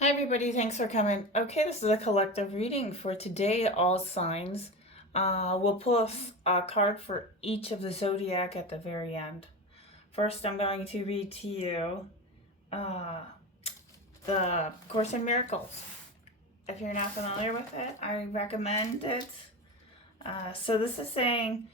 Hi everybody, thanks for coming. Okay, this is a collective reading for today, all signs. We'll pull a card for each of the zodiac at the very end. First, I'm going to read to you the Course in Miracles. If you're not familiar with it, I recommend it. So this is saying,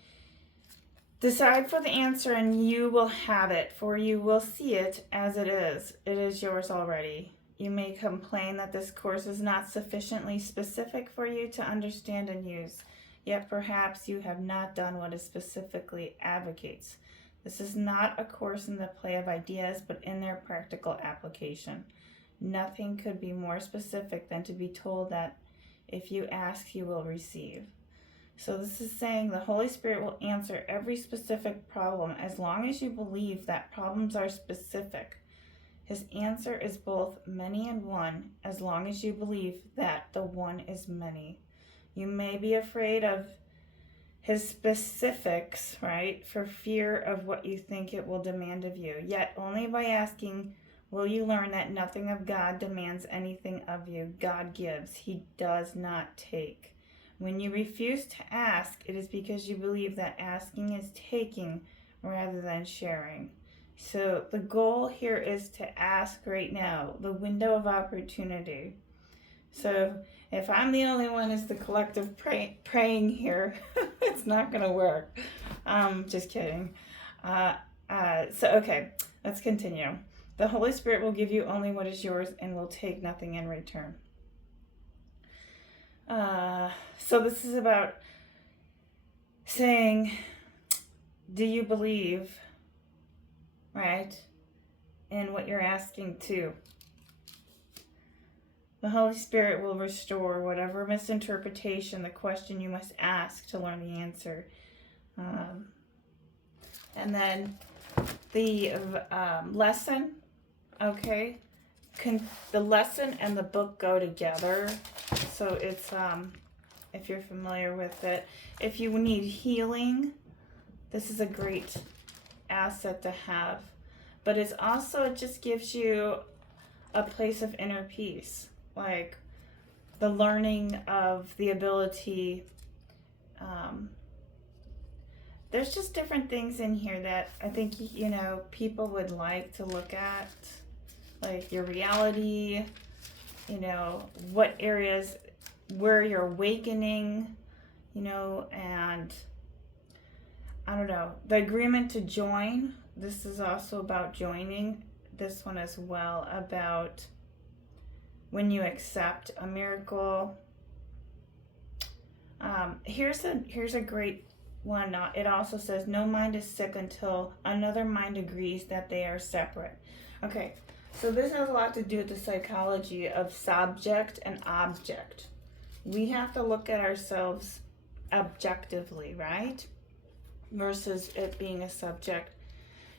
decide for the answer and you will have it, for you will see it as it is. It is yours already. You may complain that this course is not sufficiently specific for you to understand and use, yet perhaps you have not done what it specifically advocates. This is not a course in the play of ideas, but in their practical application. Nothing could be more specific than to be told that if you ask, you will receive. So this is saying the Holy Spirit will answer every specific problem as long as you believe that problems are specific. His answer is both many and one, as long as you believe that the one is many. You may be afraid of his specifics, right, for fear of what you think it will demand of you. Yet only by asking will you learn that nothing of God demands anything of you. God gives, he does not take. When you refuse to ask, it is because you believe that asking is taking rather than sharing. So the goal here is to ask right now, the window of opportunity. So if I'm the only one as the collective praying here, it's not going to work. Just kidding. Okay, let's continue. The Holy Spirit will give you only what is yours and will take nothing in return. So this is about saying, do you believe, right, in what you're asking to? The Holy Spirit will restore whatever misinterpretation the question you must ask to learn the answer. And then the lesson, okay, the lesson and the book go together. So it's, if you're familiar with it, if you need healing, this is a great asset to have. But it's also, it just gives you a place of inner peace, like the learning of the ability. There's just different things in here that I think, you know, people would like to look at, like your reality, you know, what areas where you're awakening, you know, and I don't know, the agreement to join. This is also about joining. This one as well, about when you accept a miracle. Here's a great one. It also says, no mind is sick until another mind agrees that they are separate. Okay, so this has a lot to do with the psychology of subject and object. We have to look at ourselves objectively, right? Versus it being a subject.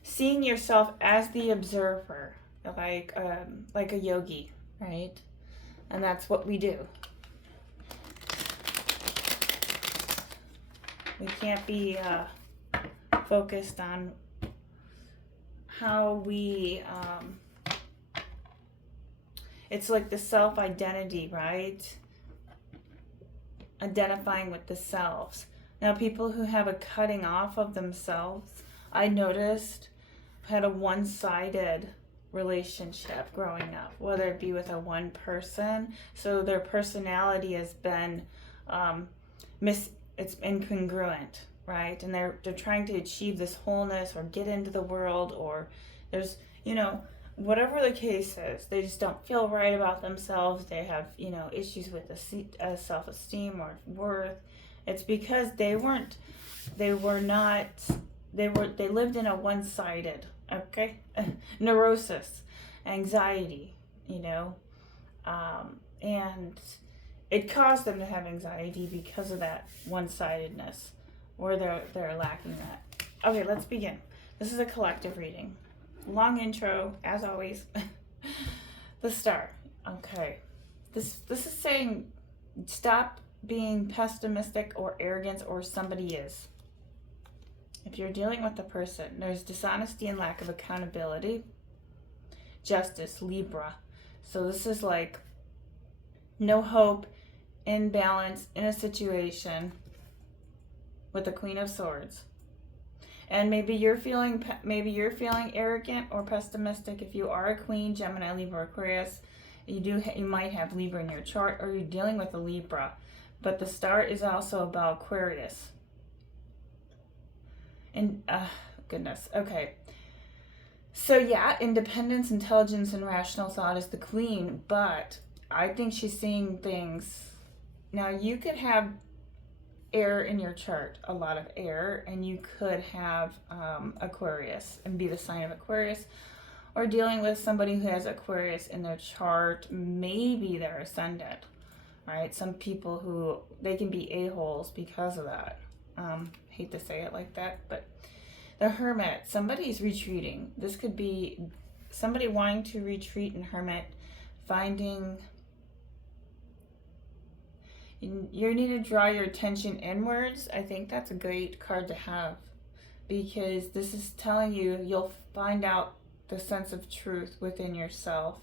Seeing yourself as the observer, like a yogi, right? And that's what we do. We can't be focused on how we, it's like the self-identity, right? Identifying with the selves. Now, people who have a cutting off of themselves, I noticed, had a one-sided relationship growing up, whether it be with a one person. So their personality has been it's incongruent, right? And they're trying to achieve this wholeness or get into the world, or there's, you know, whatever the case is, they just don't feel right about themselves. They have, you know, issues with self-esteem or worth. It's because they lived in a one-sided, okay, neurosis, anxiety, you know, and it caused them to have anxiety because of that one-sidedness, or they're lacking that. Okay, let's begin. This is a collective reading. Long intro, as always. The star. Okay. This is saying, stop being pessimistic or arrogant, or somebody is. If you're dealing with a person, there's dishonesty and lack of accountability. Justice, Libra. So this is like no hope, imbalance in a situation with the Queen of Swords. And maybe you're feeling arrogant or pessimistic if you are a Queen, Gemini, Libra, Aquarius. You might have Libra in your chart, or you're dealing with a Libra. But the star is also about Aquarius. And goodness. Okay. So yeah, independence, intelligence, and rational thought is the Queen, but I think she's seeing things. Now you could have air in your chart, a lot of air, and you could have Aquarius and be the sign of Aquarius, or dealing with somebody who has Aquarius in their chart, maybe their ascendant, right? Some people who, they can be a-holes because of that. Hate to say it like that, but the Hermit, somebody's retreating. This could be somebody wanting to retreat in Hermit, finding, you need to draw your attention inwards. I think that's a great card to have, because this is telling you you'll find out the sense of truth within yourself.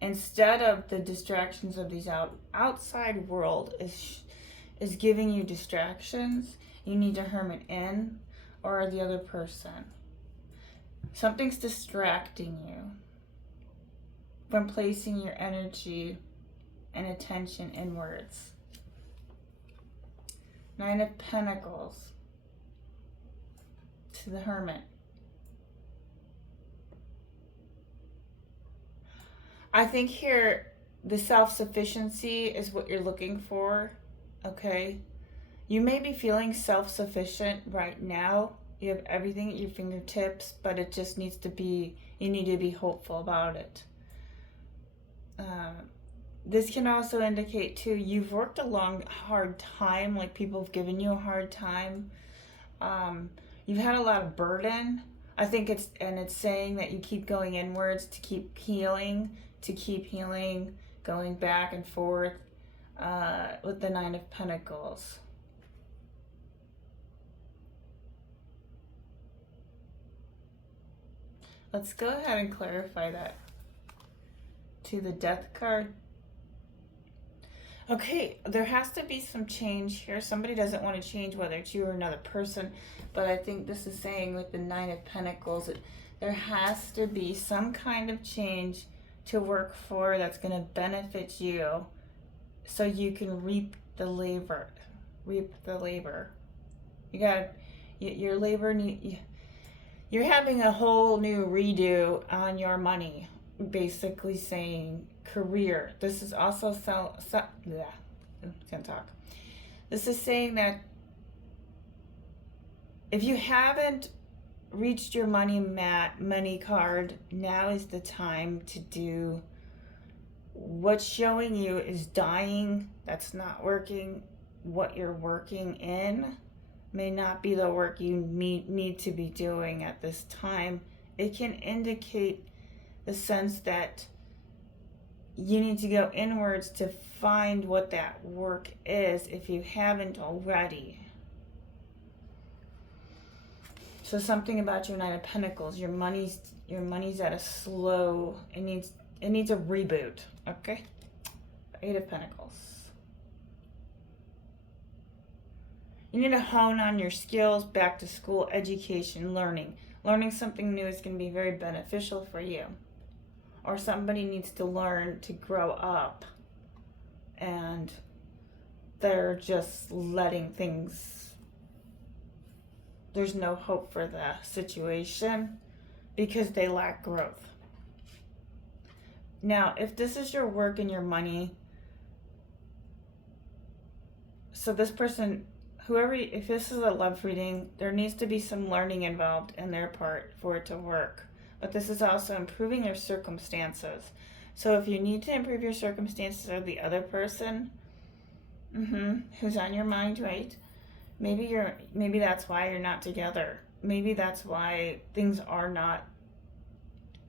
Instead of the distractions of these outside world is giving you distractions, you need to hermit in, or the other person. Something's distracting you from placing your energy and attention inwards. Nine of Pentacles to the Hermit. I think here the self-sufficiency is what you're looking for, okay? You may be feeling self-sufficient right now. You have everything at your fingertips, but it just needs to be, you need to be hopeful about it. This can also indicate too, you've worked a long, hard time, like people have given you a hard time. You've had a lot of burden. I think it's saying that you keep going inwards to keep healing, going back and forth with the Nine of Pentacles. Let's go ahead and clarify that to the Death card. Okay, there has to be some change here. Somebody doesn't want to change, whether it's you or another person, but I think this is saying with the Nine of Pentacles, there has to be some kind of change to work for that's going to benefit you, so you can reap the labor. You got your labor. You're having a whole new redo on your money, basically saying career. This is also can't talk. This is saying that if you haven't reached your money card, now is the time to do what's showing you is dying. That's not working. What you're working in may not be the work you need to be doing at this time. It can indicate the sense that you need to go inwards to find what that work is if you haven't already. So something about your Nine of Pentacles, your money's at a slow, it needs a reboot, okay? Eight of Pentacles. You need to hone on your skills, back to school, education, learning. Learning something new is going to be very beneficial for you. Or somebody needs to learn to grow up, and they're just letting things, there's no hope for the situation because they lack growth. Now, if this is your work and your money, so this person, if this is a love reading, there needs to be some learning involved in their part for it to work. But this is also improving your circumstances. So if you need to improve your circumstances or the other person who's on your mind, right? Maybe that's why you're not together. Maybe that's why things are not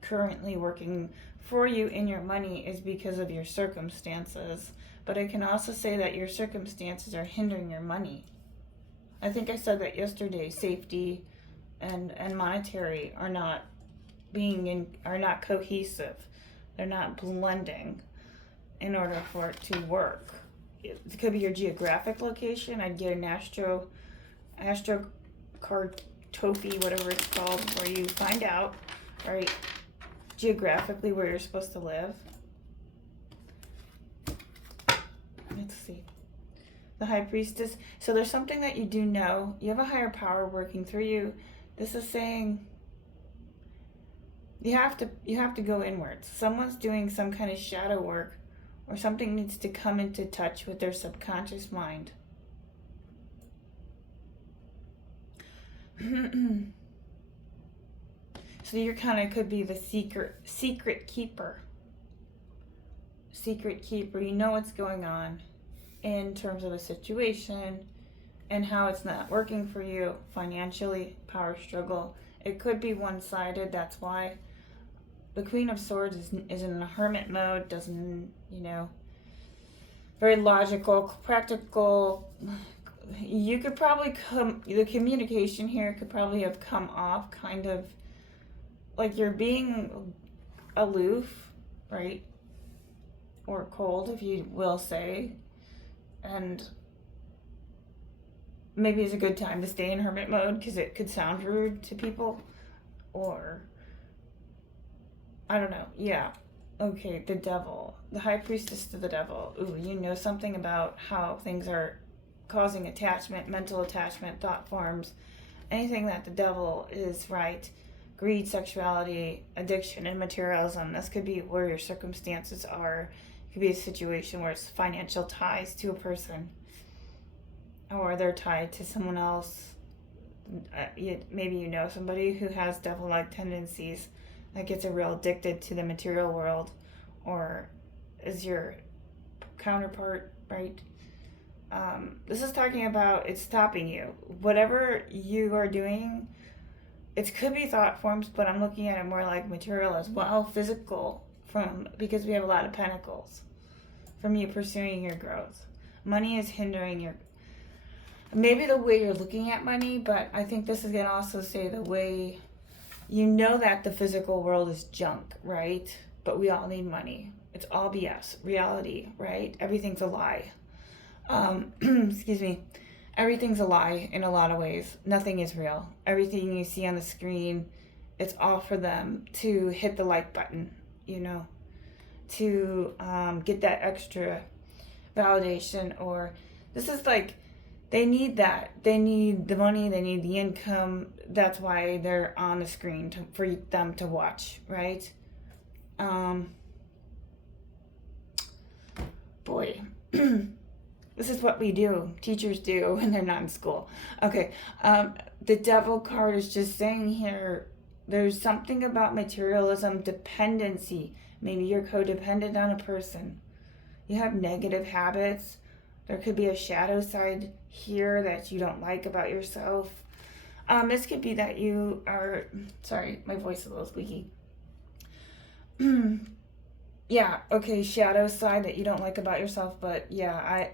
currently working for you in your money, is because of your circumstances. But I can also say that your circumstances are hindering your money. I think I said that yesterday. Safety and monetary are not cohesive. They're not blending in order for it to work. It could be your geographic location. I'd get an astrocartography, whatever it's called, where you find out, right, geographically where you're supposed to live. Let's see. The High Priestess. So there's something that you do know. You have a higher power working through you. This is saying you have to go inwards. Someone's doing some kind of shadow work, or something needs to come into touch with their subconscious mind. So you're kind of could be the secret keeper. Secret keeper. You know what's going on in terms of a situation and how it's not working for you financially, power struggle. It could be one-sided. That's why the Queen of Swords is in a hermit mode, doesn't, you know, very logical, practical. You could probably the communication here could probably have come off kind of like you're being aloof, right? Or cold, if you will say. And maybe it's a good time to stay in hermit mode because it could sound rude to people. Or I don't know. Yeah. Okay, the devil. The High Priestess to the devil. Ooh, you know something about how things are causing attachment, mental attachment, thought forms, anything that the devil is, right? Greed, sexuality, addiction, and materialism. This could be where your circumstances are. It could be a situation where it's financial ties to a person. Or they're tied to someone else. Maybe you know somebody who has devil-like tendencies that gets a real addicted to the material world, or is your counterpart, right? This is talking about it's stopping you. Whatever you are doing, it could be thought forms, but I'm looking at it more like material as well, physical, because we have a lot of pentacles, from you pursuing your growth. Money is hindering your, maybe the way you're looking at money, but I think this is going to also say the way you know that the physical world is junk, right? But we all need money. It's all BS, reality, right? Everything's a lie. Excuse me. Everything's a lie in a lot of ways. Nothing is real. Everything you see on the screen, it's all for them to hit the like button, you know, to get that extra validation. Or this is like, they need that. They need the money. They need the income. That's why they're on the screen for them to watch, right? Boy, this is what we do. Teachers do when they're not in school. Okay, the devil card is just saying here, there's something about materialism, dependency. Maybe you're codependent on a person. You have negative habits. There could be a shadow side here that you don't like about yourself. This could be that you are, sorry, my voice is a little squeaky. Yeah, okay, shadow side that you don't like about yourself, but yeah,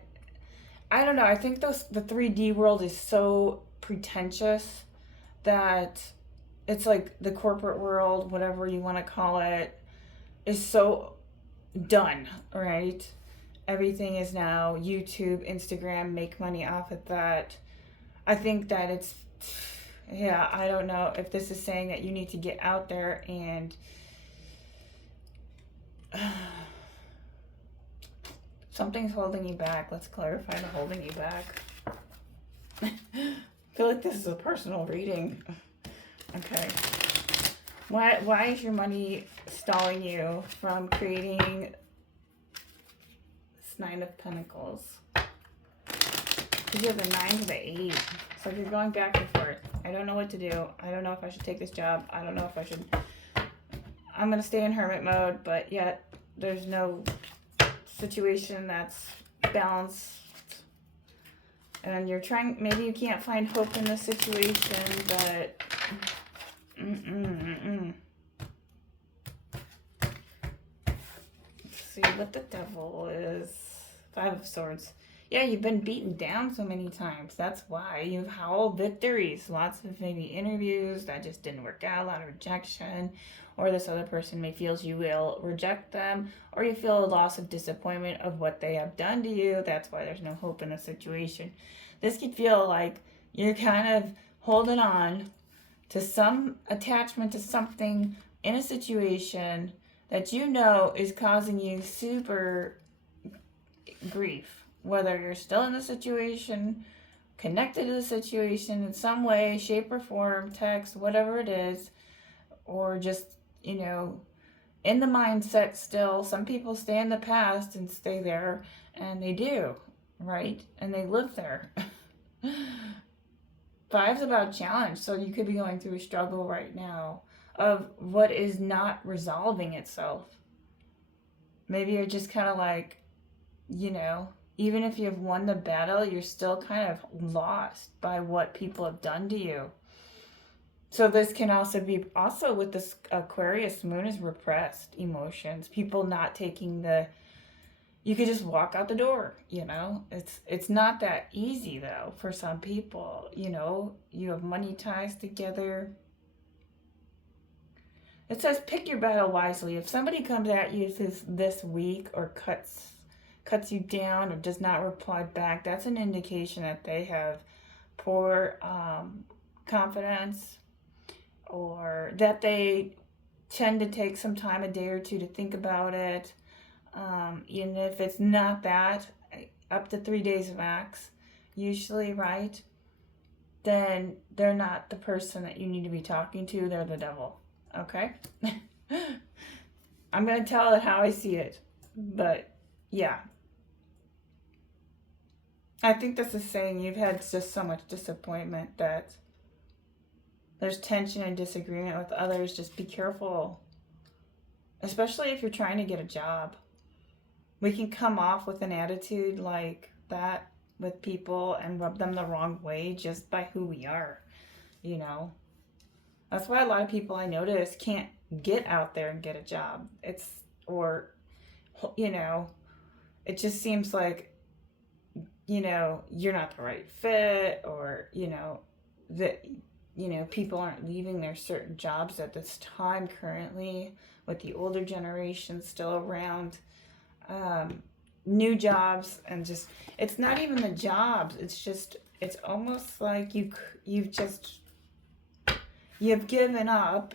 I don't know. I think the 3D world is so pretentious that it's like the corporate world, whatever you want to call it, is so done, right? Everything is now YouTube, Instagram, make money off of that. I think that it's, yeah, I don't know if this is saying that you need to get out there and something's holding you back. Let's clarify the holding you back. I feel like this is a personal reading. Okay. Why is your money stalling you from creating this 9 of Pentacles? Because you have the 9 to the 8. So if you're going back and forth, I don't know what to do. I don't know if I should take this job. I don't know if I should. I'm going to stay in hermit mode, but yet there's no situation that's balanced. And you're trying, maybe you can't find hope in this situation, but let's see what the devil is. 5 of Swords. Yeah, you've been beaten down so many times. That's why. You've howled victories. Lots of maybe interviews that just didn't work out. A lot of rejection. Or this other person may feels you will reject them. Or you feel a loss of disappointment of what they have done to you. That's why there's no hope in the situation. This could feel like you're kind of holding on to some attachment to something in a situation that you know is causing you super grief. Whether you're still in the situation, connected to the situation in some way, shape or form, text, whatever it is, or just, you know, in the mindset still. Some people stay in the past and stay there, and they do, right? And they live there. Five's about challenge, so you could be going through a struggle right now of what is not resolving itself. Maybe you're just kind of like, you know, even if you've won the battle, you're still kind of lost by what people have done to you. So this can also be, also with this Aquarius moon, is repressed emotions. People not taking the, you could just walk out the door, you know. It's not that easy though for some people, you know. You have money ties together. It says pick your battle wisely. If somebody comes at you this week or cuts you down or does not reply back, that's an indication that they have poor confidence, or that they tend to take some time, a day or two, to think about it. Even if it's not that, up to 3 days max, usually, right? Then they're not the person that you need to be talking to. They're the devil, okay? I'm going to tell it how I see it, but yeah. I think this is saying you've had just so much disappointment that there's tension and disagreement with others. Just be careful, especially if you're trying to get a job. We can come off with an attitude like that with people and rub them the wrong way just by who we are, you know. That's why a lot of people I notice can't get out there and get a job. Or, you know, it just seems like, you know, you're not the right fit, or, you know, that, you know, people aren't leaving their certain jobs at this time currently, with the older generation still around. New jobs, and just, it's not even the jobs, it's almost like you've given up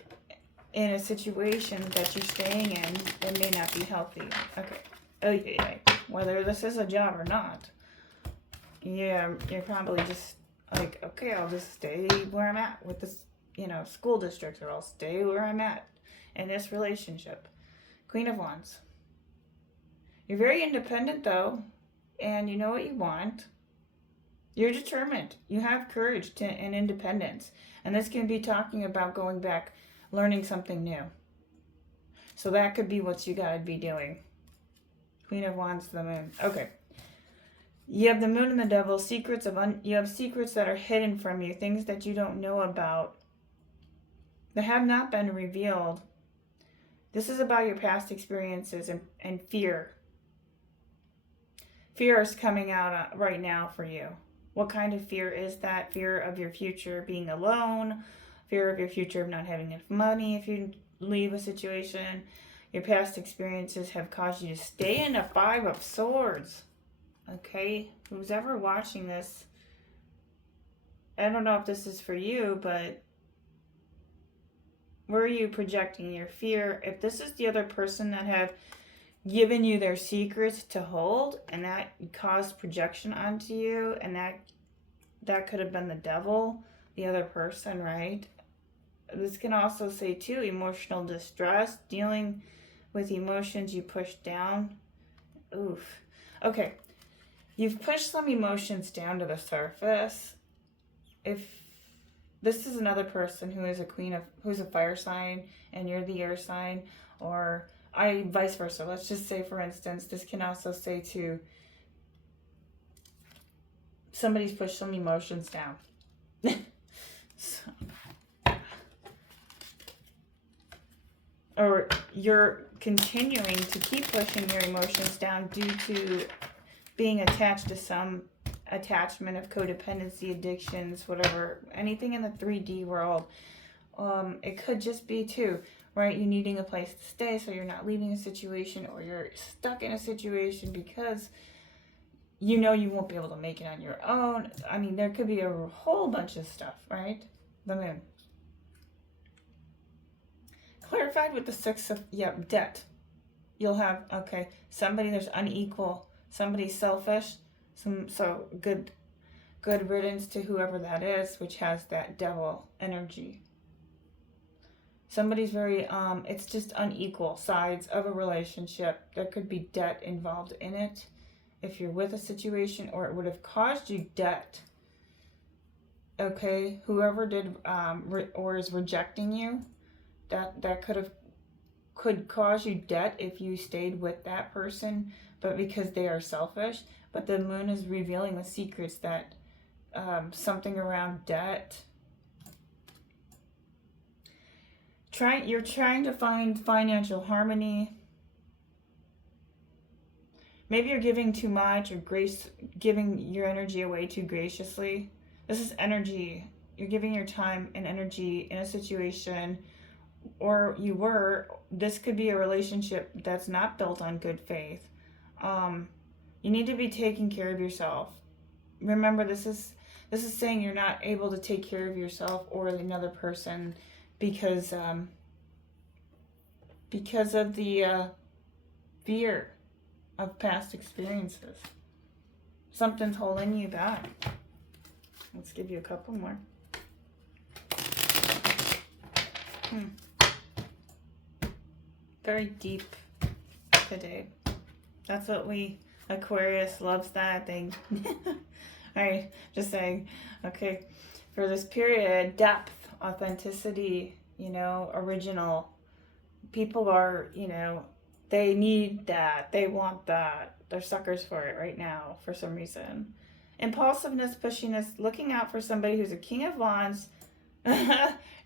in a situation that you're staying in that may not be healthy. Okay. Oh yeah. Whether this is a job or not. Yeah, you're probably just like, okay, I'll just stay where I'm at with this, you know, school district, or I'll stay where I'm at in this relationship. Queen of Wands. You're very independent though, and you know what you want. You're determined. You have courage and independence. And this can be talking about going back, learning something new. So that could be what you gotta be doing. Queen of Wands, the moon. Okay. You have the moon and the devil. You have secrets that are hidden from you, things that you don't know about, that have not been revealed. This is about your past experiences and fear. Fear is coming out right now for you. What kind of fear is that? Fear of your future being alone, fear of your future of not having enough money if you leave a situation. Your past experiences have caused you to stay in a 5 of Swords. Okay, who's ever watching this, I don't know if this is for you, but where are you projecting your fear? If this is the other person that have given you their secrets to hold, and that caused projection onto you, and that could have been the devil, the other person, right? This can also say too, emotional distress, dealing with emotions you pushed down. Oof. Okay. You've pushed some emotions down to the surface. If this is another person who is who's a fire sign and you're the air sign, or vice versa. Let's just say, for instance, this can also say to somebody's pushed some emotions down. Or you're continuing to keep pushing your emotions down due to being attached to some attachment of codependency, addictions, whatever, anything in the 3D world. It could just be too, right? You needing a place to stay so you're not leaving a situation, or you're stuck in a situation because you know you won't be able to make it on your own. I mean, there could be a whole bunch of stuff, right? The moon. Clarified with the 6 of, debt. You'll have, okay, somebody there's unequal, somebody selfish, so good riddance to whoever that is, which has that devil energy. Somebody's very, it's just unequal sides of a relationship. There could be debt involved in it if you're with a situation, or it would have caused you debt. Okay, whoever did, or is rejecting you, that could cause you debt if you stayed with that person, but because they are selfish. But the moon is revealing the secrets that something around debt. You're trying to find financial harmony. Maybe you're giving too much, or giving your energy away too graciously. This is energy. You're giving your time and energy in a situation, or this could be a relationship that's not built on good faith. You need to be taking care of yourself. Remember, this is saying you're not able to take care of yourself or another person because of the fear of past experiences. Something's holding you back. Let's give you a couple more. Very deep today. That's what Aquarius loves that thing. Alright, just saying. Okay, for this period, depth, authenticity, original. People are, they need that. They want that. They're suckers for it right now for some reason. Impulsiveness, pushiness, looking out for somebody who's a King of Wands.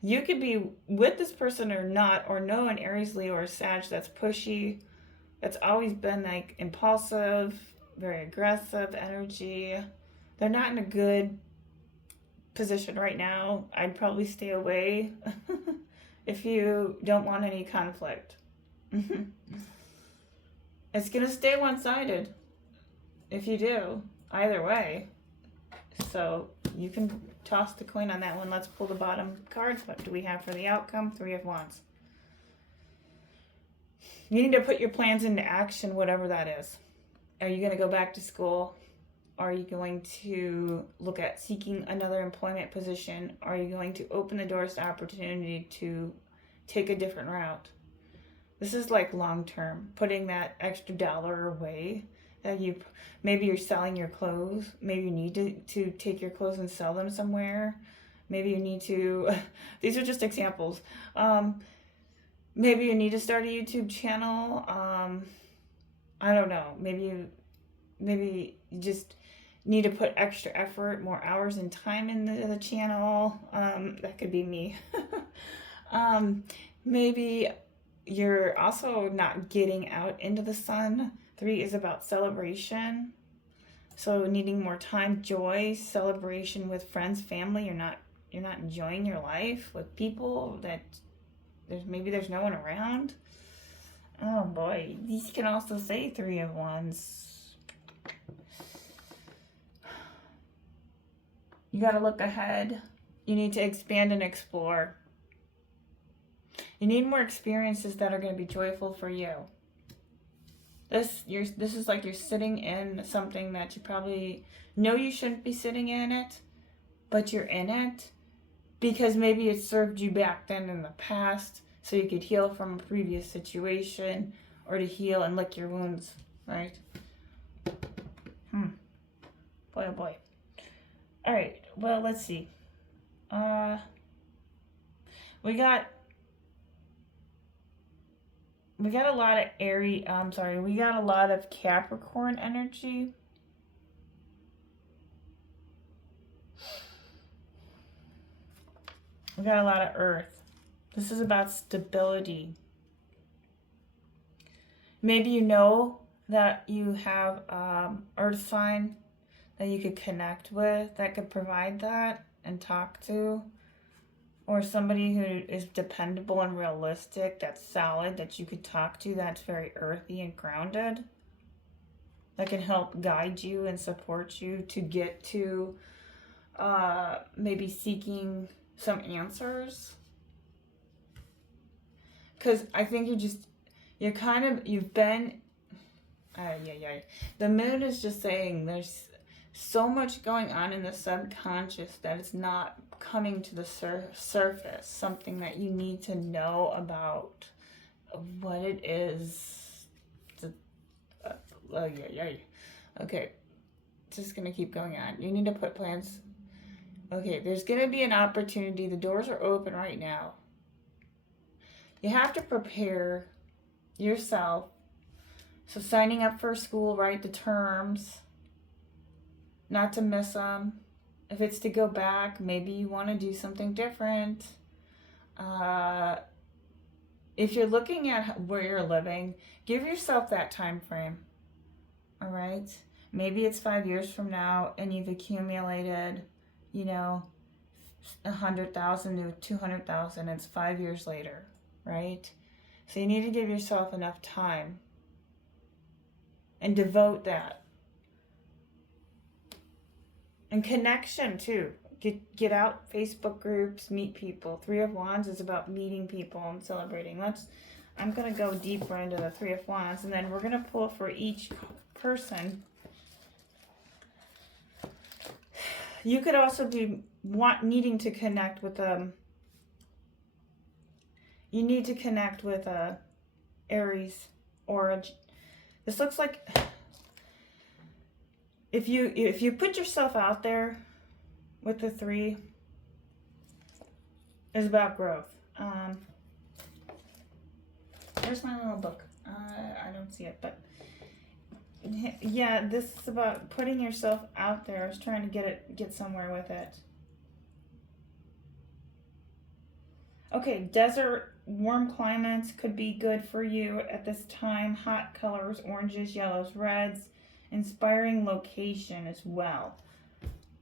You could be with this person or not, or know an Aries, Leo, or Sag that's pushy. That's always been like impulsive, very aggressive energy. They're not in a good position right now. I'd probably stay away if you don't want any conflict. It's going to stay one-sided if you do, either way. So you can toss the coin on that one. Let's pull the bottom cards. What do we have for the outcome? 3 of Wands. You need to put your plans into action, whatever that is. Are you going to go back to school? Are you going to look at seeking another employment position? Are you going to open the doors to opportunity to take a different route? This is like long term, putting that extra dollar away. Maybe you're selling your clothes. Maybe you need to take your clothes and sell them somewhere. Maybe you need to, these are just examples. Maybe you need to start a YouTube channel. I don't know. Maybe you just need to put extra effort, more hours and time in the channel. That could be me. Maybe you're also not getting out into the sun. 3 is about celebration. So needing more time, joy, celebration with friends, family. You're not enjoying your life with people that there's no one around. Oh boy, these can also say 3 of Wands. You got to look ahead. You need to expand and explore. You need more experiences that are going to be joyful for you. This is like you're sitting in something that you probably know you shouldn't be sitting in it, but you're in it because maybe it served you back then in the past, so you could heal from a previous situation, or to heal and lick your wounds, right? Boy, oh boy. All right, well, let's see. We got a lot of Aries, we got a lot of Capricorn energy. We got a lot of Earth. This is about stability. Maybe you know that you have earth sign that you could connect with, that could provide that and talk to, or somebody who is dependable and realistic, that's solid, that you could talk to, that's very earthy and grounded, that can help guide you and support you to get to maybe seeking some answers. Because I think you've been, the moon is just saying there's so much going on in the subconscious that it's not coming to the surface, something that you need to know about what it is. Okay, just gonna keep going on. You need to put plans. Okay, there's gonna be an opportunity. The doors are open right now. You have to prepare yourself. So signing up for school, write the terms, not to miss them. If it's to go back, maybe you want to do something different. If you're looking at where you're living, give yourself that time frame. All right? Maybe it's 5 years from now and you've accumulated, you know, 100,000 to 200,000. It's 5 years later, right? So you need to give yourself enough time and devote that. And connection too. Get out, Facebook groups, meet people. Three of Wands is about meeting people and celebrating. I'm going to go deeper into the Three of Wands, and then we're going to pull for each person. You could also be needing to connect with you need to connect with Aries or this looks like if you put yourself out there with the three, is about growth. There's my little book. I don't see it, but yeah, this is about putting yourself out there. I was trying to get somewhere with it. Okay, desert, warm climates could be good for you at this time. Hot colors, oranges, yellows, reds. Inspiring location as well.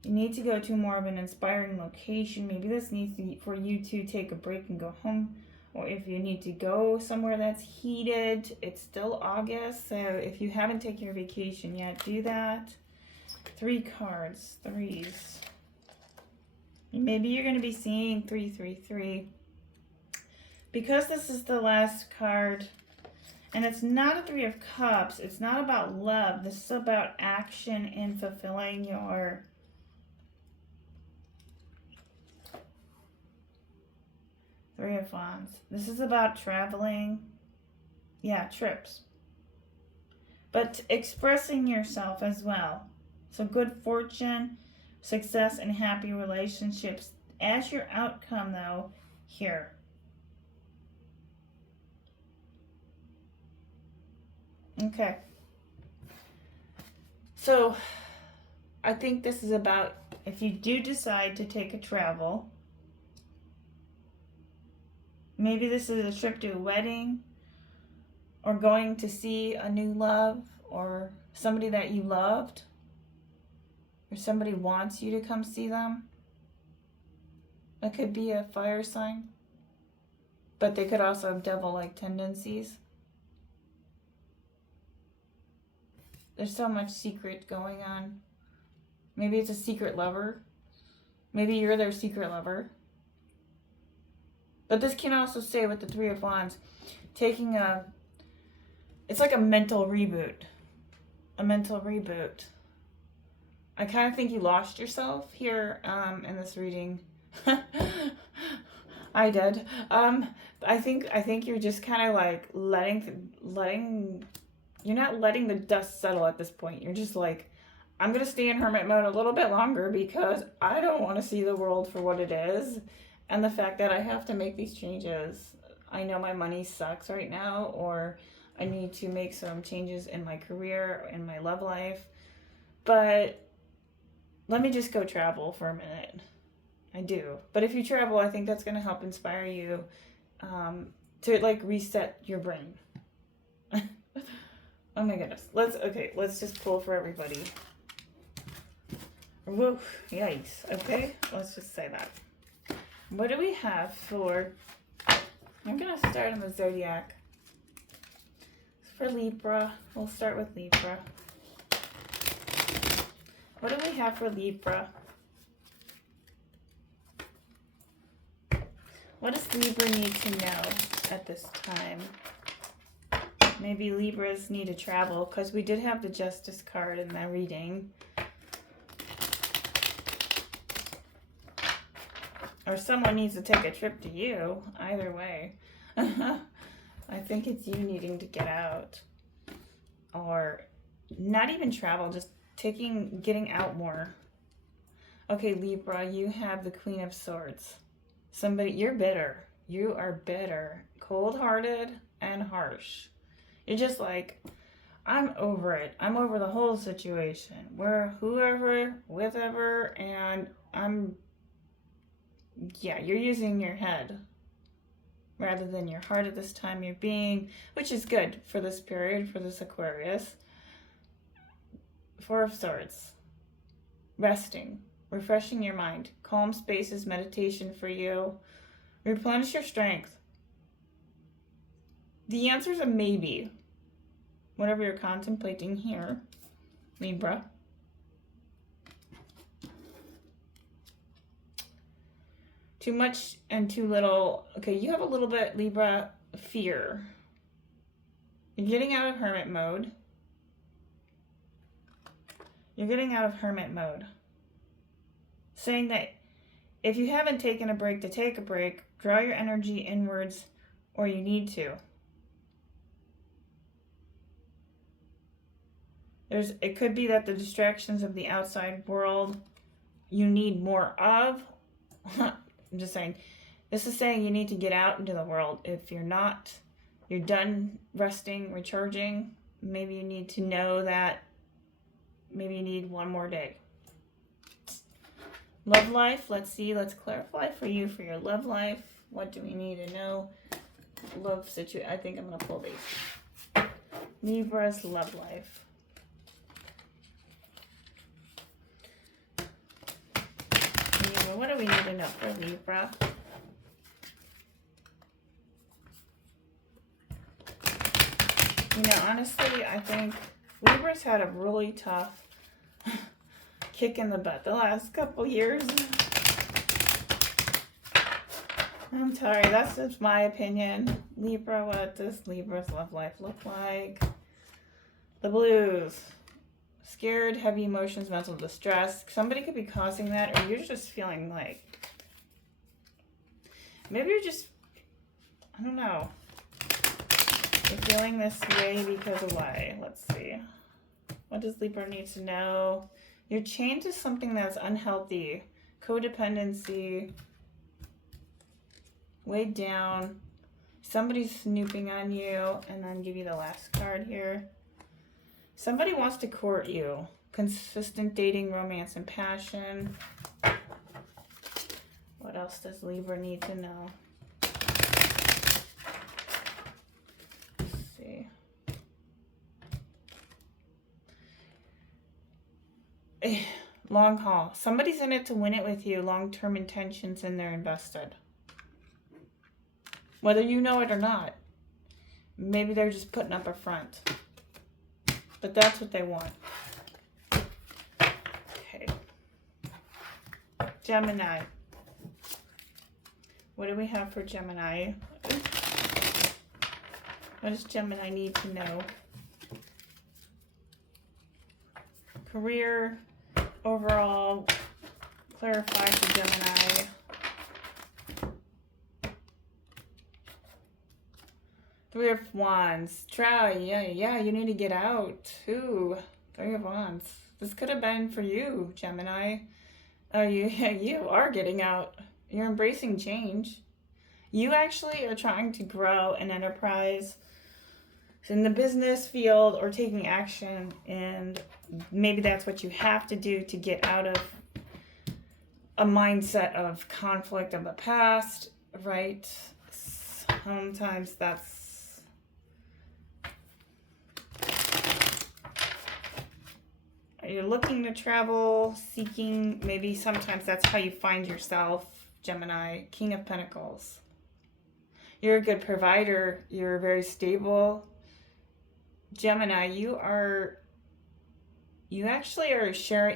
You need to go to more of an inspiring location. Maybe this needs to be for you to take a break and go home. Or if you need to go somewhere that's heated, it's still August. So if you haven't taken your vacation yet, do that. 3 cards, threes. Maybe you're going to be seeing 333. Because this is the last card, and it's not a 3 of Cups, it's not about love. This is about action and fulfilling your Three of Wands. This is about traveling. Yeah, trips. But expressing yourself as well. So good fortune, success, and happy relationships as your outcome, though, here. Okay. So I think this is about if you do decide to take a travel. Maybe this is a trip to a wedding or going to see a new love or somebody that you loved or somebody wants you to come see them. That could be a fire sign, but they could also have devil-like tendencies. There's so much secret going on. Maybe it's a secret lover. Maybe you're their secret lover. But this can also say with the Three of Wands, it's like a mental reboot. A mental reboot. I kind of think you lost yourself here in this reading. I did. I think you're just kind of like letting. You're not letting the dust settle at this point. You're just like, I'm going to stay in hermit mode a little bit longer because I don't want to see the world for what it is. And the fact that I have to make these changes. I know my money sucks right now, or I need to make some changes in my career, in my love life. But let me just go travel for a minute. I do. But if you travel, I think that's going to help inspire you to like reset your brain. Oh my goodness. Let's just pull for everybody. Whoa, yikes. Okay, let's just say that. What do we have for... I'm going to start in the zodiac. For Libra, we'll start with Libra. What do we have for Libra? What does Libra need to know at this time? Maybe Libras need to travel, because we did have the Justice card in that reading. Or someone needs to take a trip to you. Either way. I think it's you needing to get out. Or not even travel, just getting out more. Okay, Libra, you have the Queen of Swords. You're bitter. You are bitter, cold-hearted, and harsh. You're just like, I'm over it. I'm over the whole situation. We're whoever, whatever, and you're using your head rather than your heart at this time. You're being, which is good for this period, for this Aquarius. Four of Swords. Resting. Refreshing your mind. Calm spaces, meditation for you. Replenish your strength. The answer is a maybe. Whatever you're contemplating here, Libra. Too much and too little. Okay, you have a little bit, Libra, fear. You're getting out of hermit mode. You're getting out of hermit mode. Saying that if you haven't taken a break, to take a break, draw your energy inwards, or you need to. It could be that the distractions of the outside world you need more of. I'm just saying. This is saying you need to get out into the world. If you're not, you're done resting, recharging. Maybe you need to know that maybe you need one more day. Love life. Let's see. Let's clarify for you for your love life. What do we need to know? Love situation. I think I'm going to pull these. Libra's love life. What do we need to know for Libra? You know, honestly, I think Libra's had a really tough kick in the butt the last couple years. I'm sorry, that's just my opinion. Libra, what does Libra's love life look like? The blues. Scared, heavy emotions, mental distress. Somebody could be causing that, or you're just feeling like, maybe you're just, I don't know. You're feeling this way because of why? Let's see. What does Libra need to know? You're chained to something that's unhealthy. Codependency. Weighed down. Somebody's snooping on you. And then give you the last card here. Somebody wants to court you. Consistent dating, romance, and passion. What else does Libra need to know? Let's see. Long haul. Somebody's in it to win it with you. Long-term intentions, and they're invested. Whether you know it or not. Maybe they're just putting up a front. But that's what they want. Okay. Gemini. What do we have for Gemini? What does Gemini need to know? Career, overall, clarify for Gemini. Three of Wands. Try, yeah, you need to get out. Ooh, Three of Wands. This could have been for you, Gemini. You are getting out. You're embracing change. You actually are trying to grow an enterprise in the business field or taking action, and maybe that's what you have to do to get out of a mindset of conflict of the past, right? Sometimes that's You're looking to travel, seeking, maybe sometimes that's how you find yourself, Gemini, King of Pentacles. You're a good provider. You're very stable. Gemini, you actually are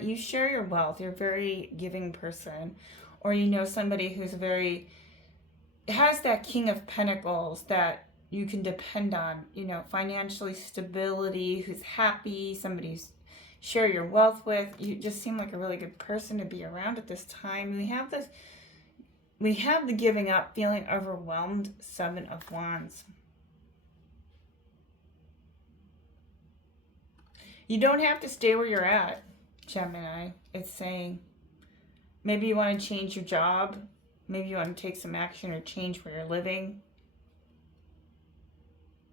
you share your wealth. You're a very giving person. Or you know somebody who's has that King of Pentacles that you can depend on, you know, financially stability, who's happy, somebody who's share your wealth with. You just seem like a really good person to be around at this time. We have the giving up, feeling overwhelmed, 7 of Wands. You don't have to stay where you're at, Gemini. It's saying maybe you want to change your job. Maybe you want to take some action or change where you're living.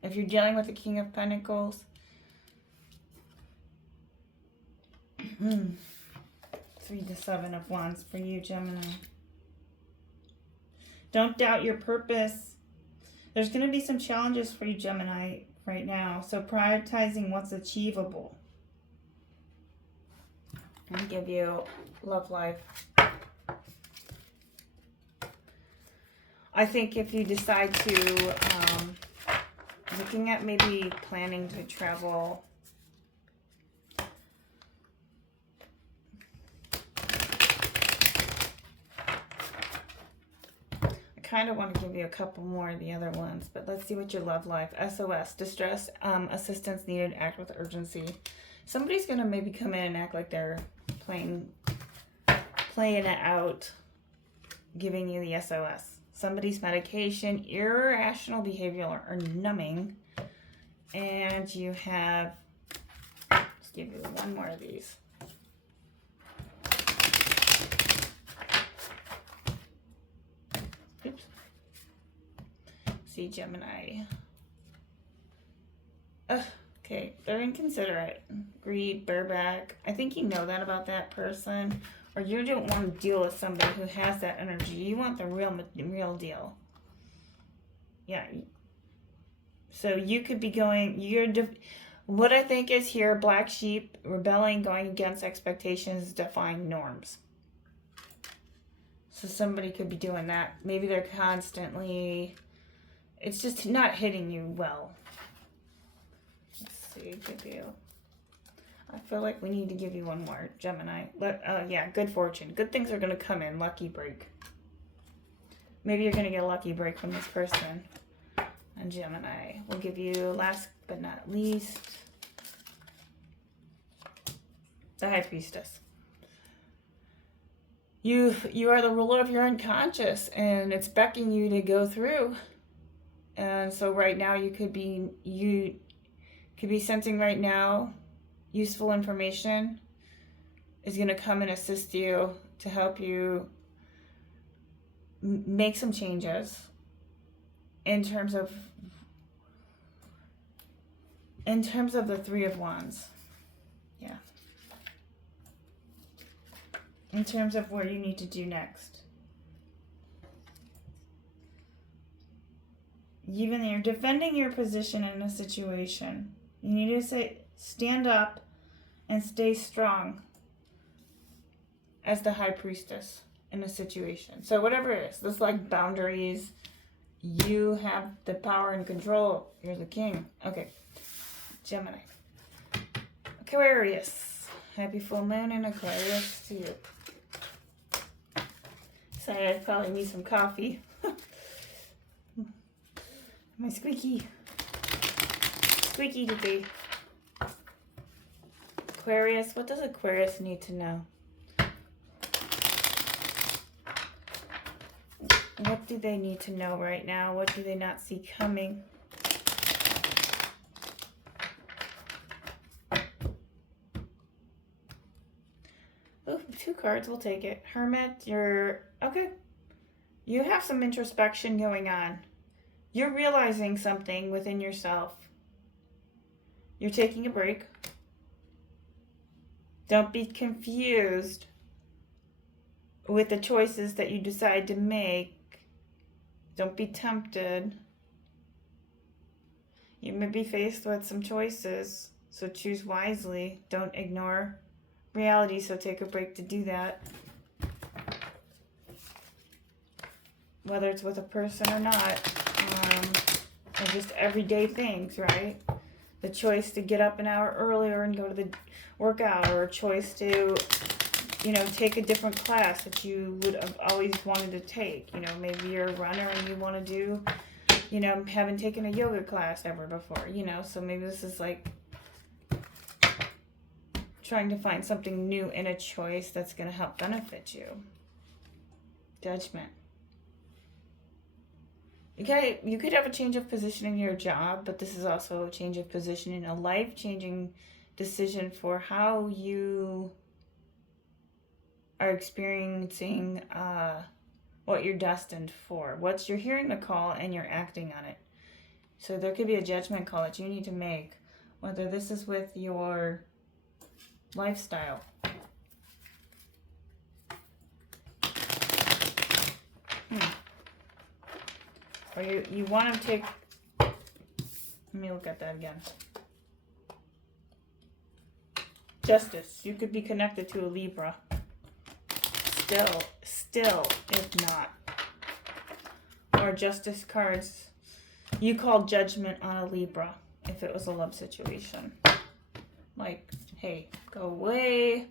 If you're dealing with the King of Pentacles, 3 to 7 of Wands for you, Gemini. Don't doubt your purpose. There's going to be some challenges for you, Gemini, right now. So prioritizing what's achievable. And give you love life. I think if you decide to, looking at maybe planning to travel, I kind of want to give you a couple more of the other ones, but let's see what your love life. SOS, distress, assistance needed, act with urgency. Somebody's going to maybe come in and act like they're playing it out, giving you the SOS. Somebody's medication, irrational behavior, or numbing. And you have, let's give you one more of these. Oops. See, Gemini. Okay, they're inconsiderate. Greed, bareback. I think you know that about that person. Or you don't want to deal with somebody who has that energy. You want the real deal. Yeah. So you could be going, what I think is here, black sheep, rebelling, going against expectations, defying norms. So somebody could be doing that. Maybe they're constantly, it's just not hitting you well. Let's see, give you. I feel like we need to give you one more, Gemini. Yeah, good fortune. Good things are going to come in. Lucky break. Maybe you're going to get a lucky break from this person. And Gemini. We'll give you, last but not least, the High Priestess. You are the ruler of your unconscious, and it's beckoning you to go through. And so right now you could be sensing right now useful information is going to come and assist you to help you make some changes in terms of the 3 of Wands. Yeah. In terms of what you need to do next. Even you're defending your position in a situation. You need to stand up and stay strong as the High Priestess in a situation. So whatever it is, this like boundaries, you have the power and control. You're the king. Okay, Gemini. Aquarius. Happy full moon in Aquarius to you. Sorry, I probably need some coffee. My squeaky today. Aquarius, what does Aquarius need to know? What do they need to know right now? What do they not see coming? Oh, 2 cards, we'll take it. Hermit, okay. You have some introspection going on. You're realizing something within yourself. You're taking a break. Don't be confused with the choices that you decide to make. Don't be tempted. You may be faced with some choices, so choose wisely. Don't ignore reality, so take a break to do that. Whether it's with a person or not, or just everyday things, right? The choice to get up an hour earlier and go to the workout, or a choice to, you know, take a different class that you would have always wanted to take. You know, maybe you're a runner and you want to do, you know, haven't taken a yoga class ever before, you know, so maybe this is like trying to find something new in a choice that's going to help benefit you. Judgment. Okay, you could have a change of position in your job, but this is also a change of position in a life-changing decision for how you are experiencing what you're destined for. You're hearing the call and you're acting on it. So there could be a judgment call that you need to make, whether this is with your lifestyle. Or you want to take, let me look at that again. Justice. You could be connected to a Libra. Still, if not. Or justice cards. You call judgment on a Libra if it was a love situation. Like, hey, go away.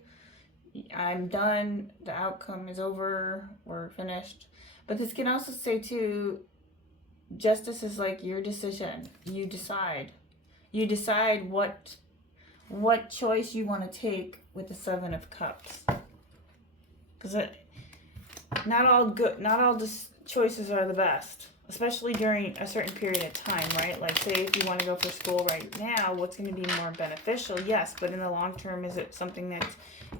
I'm done. The outcome is over. We're finished. But this can also say too, justice is like your decision. You decide. You decide what choice you want to take with the Seven of Cups. Because not all choices are the best, especially during a certain period of time, right? Like, say if you want to go for school right now, what's going to be more beneficial? Yes, but in the long term, is it something that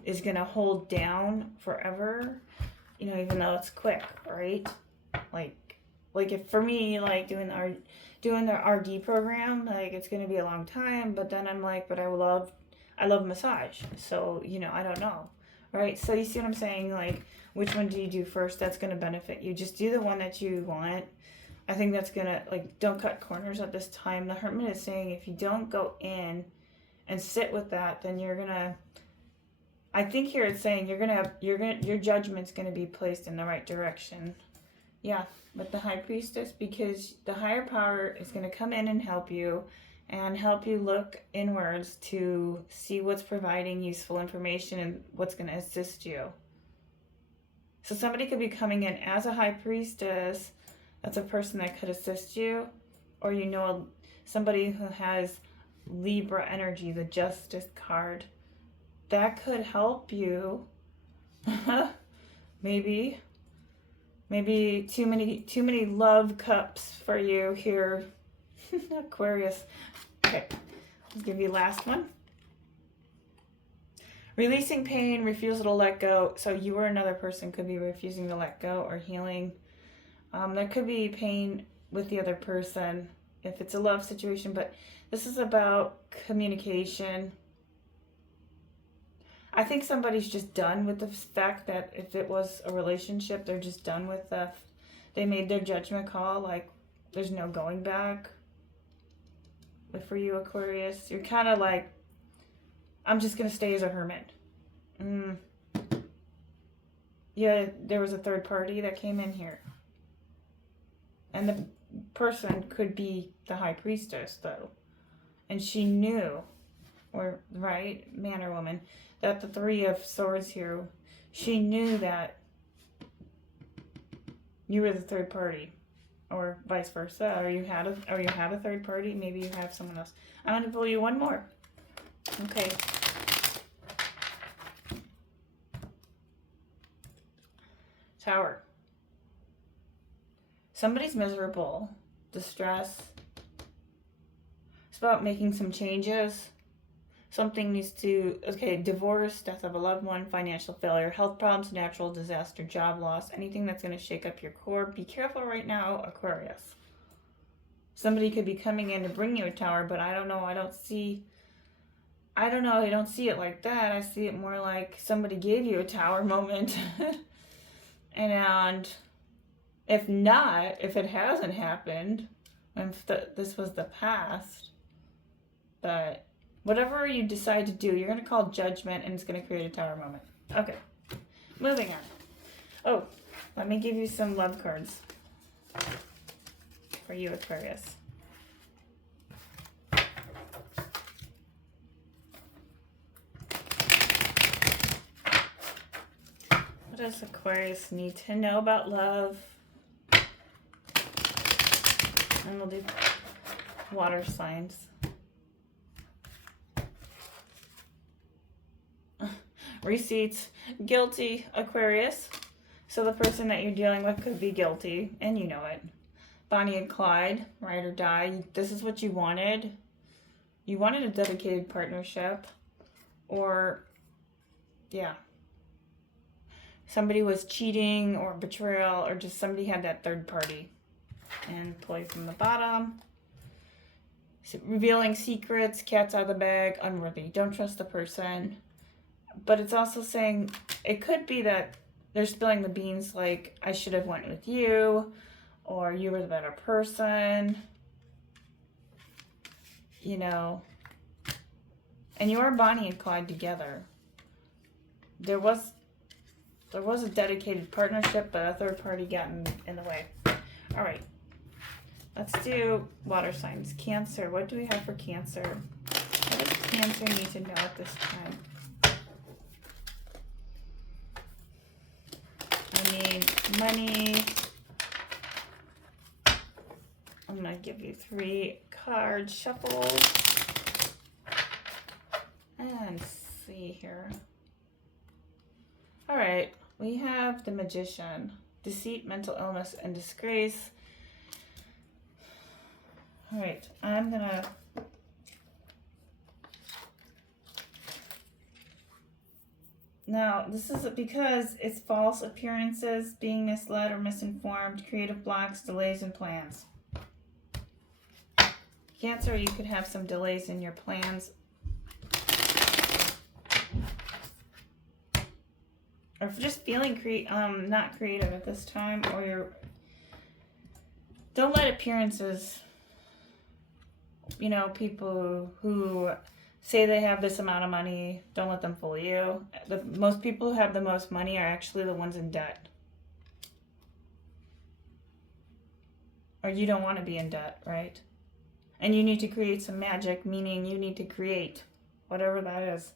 is going to hold down forever? You know, even though it's quick, right? Like if for me, like doing the RD program, like it's going to be a long time, but then I'm like, but I love massage. So, you know, I don't know. Right? So you see what I'm saying? Like, which one do you do first? That's going to benefit you. Just do the one that you want. I think that's going to, like, don't cut corners at this time. The Hermit is saying if you don't go in and sit with that, then you're going to, I think here it's saying your judgment's going to be placed in the right direction. Yeah, with the High Priestess, because the higher power is going to come in and help you look inwards to see what's providing useful information and what's going to assist you. So somebody could be coming in as a High Priestess. That's a person that could assist you. Or you know somebody who has Libra energy, the Justice card. That could help you. Maybe too many love cups for you here. Aquarius. Okay, let's give you the last one. Releasing pain, refusal to let go. So you or another person could be refusing to let go or healing. There could be pain with the other person if it's a love situation, but this is about communication. I think somebody's just done with the fact that if it was a relationship, they're just done with they made their judgment call, like there's no going back. But for you, Aquarius, you're kind of like, I'm just going to stay as a hermit. Yeah, there was a third party that came in here. And the person could be the High Priestess, though. And she knew, or right, man or woman, that the Three of Swords here, she knew that you were the third party. Or vice versa, or you had a third party. Maybe you have someone else. I'm going to pull you one more. Okay. Tower. Somebody's miserable, distress. It's about making some changes. Something needs to, divorce, death of a loved one, financial failure, health problems, natural disaster, job loss, anything that's going to shake up your core. Be careful right now, Aquarius. Somebody could be coming in to bring you a tower, but I don't know. I don't see it like that. I see it more like somebody gave you a tower moment. And if it hasn't happened, if this was the past, but Whatever you decide to do, you're going to call judgment, and it's going to create a Tower moment. Okay, moving on. Oh, let me give you some love cards for you, Aquarius. What does Aquarius need to know about love? And we'll do water signs. Receipts. Guilty, Aquarius. So the person that you're dealing with could be guilty, and you know it. Bonnie and Clyde, ride or die. This is what you wanted. You wanted a dedicated partnership. Or, yeah. Somebody was cheating or betrayal, or just somebody had that third party. And pull you from the bottom. Revealing secrets, cat's out of the bag, unworthy. Don't trust the person. But it's also saying it could be that they're spilling the beans, like, I should have went with you, or you were the better person, you know. And you are Bonnie and Clyde together. There was a dedicated partnership, but a third party got in the way. All right. Let's do water signs. Cancer. What do we have for Cancer? What does Cancer need to know at this time? Money. I'm going to give you 3 card shuffles. And see here. All right. We have the Magician. Deceit, mental illness, and disgrace. All right. I'm going to... Now, this is because it's false appearances, being misled or misinformed, creative blocks, delays in plans. Cancer, you could have some delays in your plans. Or just feeling not creative at this time, or you're... Don't let appearances, you know, people who say they have this amount of money, don't let them fool you. Most people who have the most money are actually the ones in debt. Or you don't want to be in debt, right? And you need to create some magic, meaning you need to create whatever that is.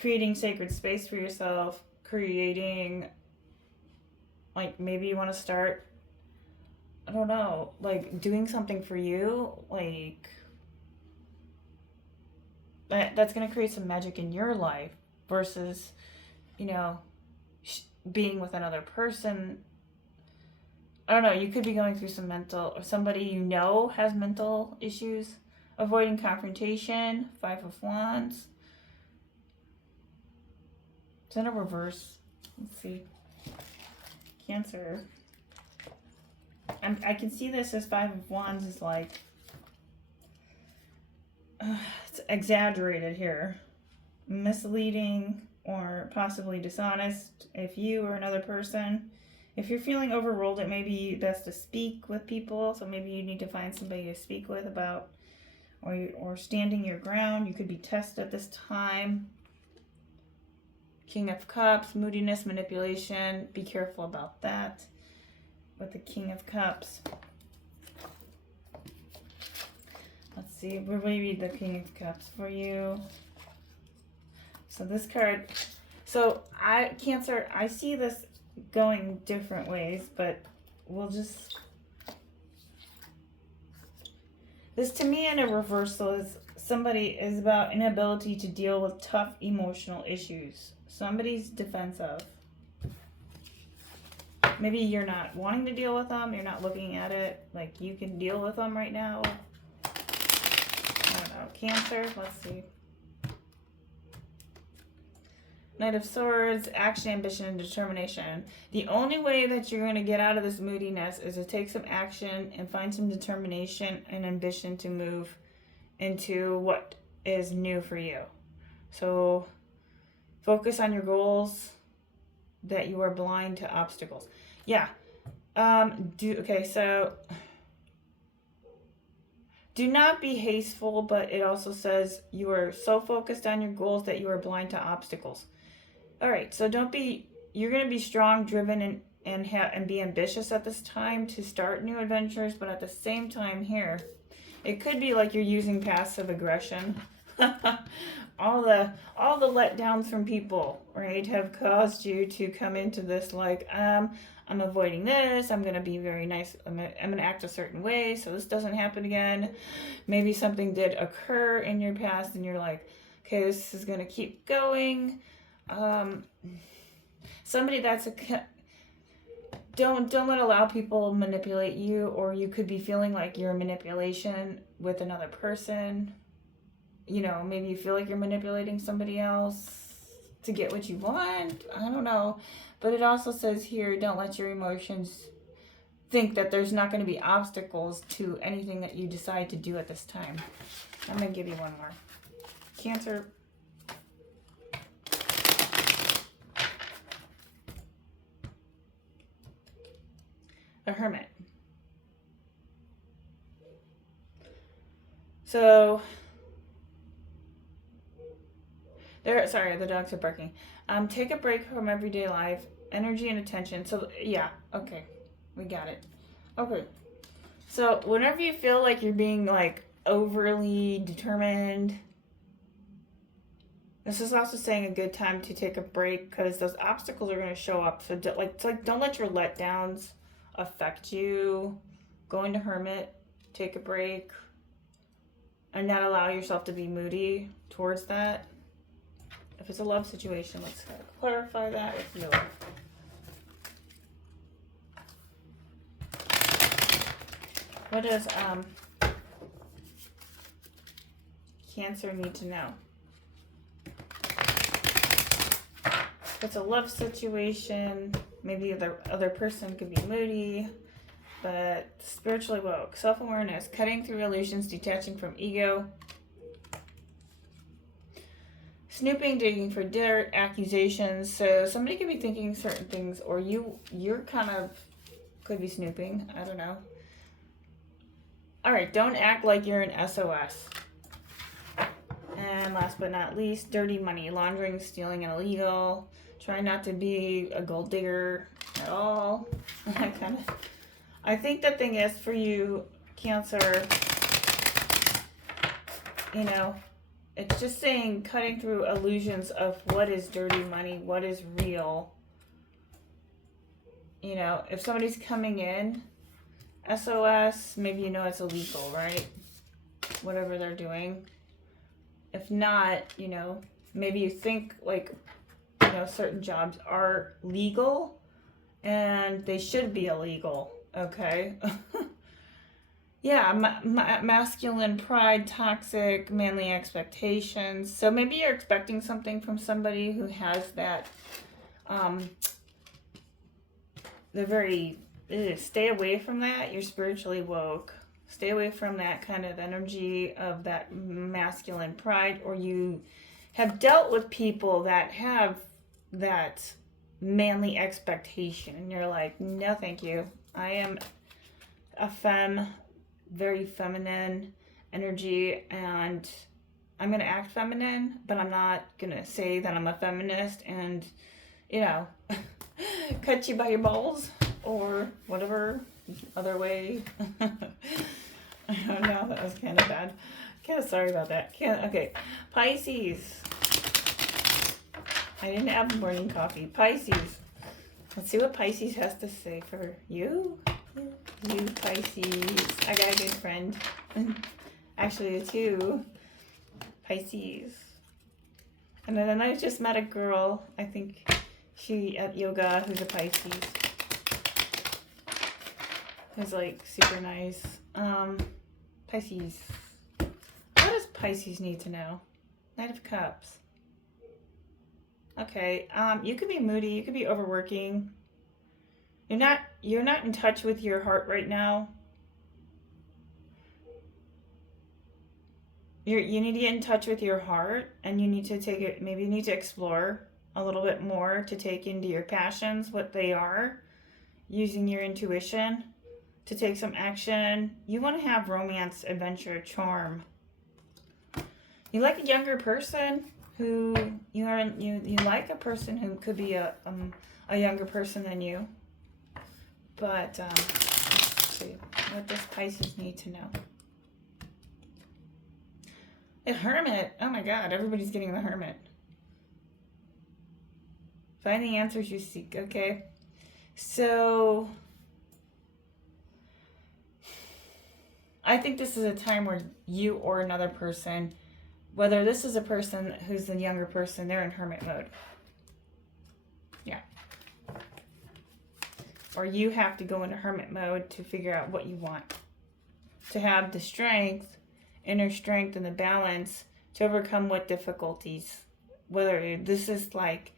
Creating sacred space for yourself, creating, like, maybe you want to start, I don't know, like, doing something for you, like... That's going to create some magic in your life versus, you know, being with another person. I don't know. You could be going through some mental, or somebody you know has mental issues. Avoiding confrontation. 5 of Wands. It's in a reverse. Let's see. Cancer. I can see this as 5 of Wands is like... it's exaggerated here. Misleading or possibly dishonest if you or another person. If you're feeling overruled, it may be best to speak with people. So maybe you need to find somebody to speak with about, or standing your ground. You could be tested at this time. King of Cups, moodiness, manipulation. Be careful about that with the King of Cups. Let's see, where will you read the King of Cups for you? So this card, so Cancer, I see this going different ways, but we'll just, this to me in a reversal is somebody is about inability to deal with tough emotional issues. Somebody's defensive. Maybe you're not wanting to deal with them, you're not looking at it like you can deal with them right now. I don't know. Cancer, let's see. Knight of Swords, action, ambition, and determination. The only way that you're going to get out of this moodiness is to take some action and find some determination and ambition to move into what is new for you. So focus on your goals, that you are blind to obstacles. Yeah. Okay, so Do not be hasteful, but it also says you are so focused on your goals that you are blind to obstacles. All right, so don't be, you're going to be strong, driven, and be ambitious at this time to start new adventures, but at the same time here, it could be like you're using passive aggression. all the letdowns from people, right, have caused you to come into this like, I'm avoiding this. I'm going to be very nice. I'm going to act a certain way so this doesn't happen again. Maybe something did occur in your past and you're like, okay, this is going to keep going. Somebody that's don't allow people manipulate you, or you could be feeling like you're a manipulation with another person. You know, maybe you feel like you're manipulating somebody else to get what you want. I don't know. But it also says here, don't let your emotions think that there's not going to be obstacles to anything that you decide to do at this time. I'm going to give you one more. Cancer. The Hermit. So, sorry, the dogs are barking. Take a break from everyday life, energy and attention. So, yeah, okay, we got it. Okay, so whenever you feel like you're being like overly determined, this is also saying a good time to take a break because those obstacles are going to show up. So, don't let your letdowns affect you. Go into Hermit, take a break, and not allow yourself to be moody towards that. If it's a love situation, let's clarify that with you. What does Cancer need to know? If it's a love situation, maybe the other person could be moody, but spiritually woke. Self-awareness, cutting through illusions, detaching from ego. Snooping, digging for dirt, accusations. So somebody could be thinking certain things, or you're kind of could be snooping. I don't know. All right, don't act like you're an SOS. And last but not least, dirty money, laundering, stealing, and illegal. Try not to be a gold digger at all. I think the thing is for you, Cancer, you know, it's just saying cutting through illusions of what is dirty money, what is real. You know, if somebody's coming in, SOS, maybe you know it's illegal, right? Whatever they're doing. If not, you know, maybe you think like, you know, certain jobs are legal and they should be illegal, okay? Yeah, masculine pride, toxic, manly expectations. So maybe you're expecting something from somebody who has that, they're very, stay away from that. You're spiritually woke. Stay away from that kind of energy of that masculine pride, or you have dealt with people that have that manly expectation. And you're like, no, thank you. I am a femme, very feminine energy, and I'm going to act feminine, but I'm not going to say that I'm a feminist and, you know, cut you by your balls or whatever other way. I don't know, that was kind of bad. Kind of sorry about that. Okay, Pisces. I didn't have morning coffee. Pisces. Let's see what Pisces has to say for you. You Pisces. I got a good friend. Actually, two Pisces. And then I just met a girl, I think she at yoga, who's a Pisces. Who's like super nice. Pisces. What does Pisces need to know? Knight of Cups. Okay, you could be moody, you could be overworking. You're not in touch with your heart right now. You need to get in touch with your heart, and you need to take it, maybe you need to explore a little bit more to take into your passions what they are, using your intuition. to take some action. You want to have romance, adventure, charm. You like a younger person who you like a person who could be a younger person than you. But let's see, what does Pisces need to know? A Hermit. Oh my God, everybody's getting the Hermit. Find the answers you seek. Okay, so I think this is a time where you or another person, whether this is a person who's the younger person, they're in hermit mode. Yeah. Or you have to go into hermit mode to figure out what you want. To have the strength, inner strength, and the balance to overcome what difficulties. Whether this is like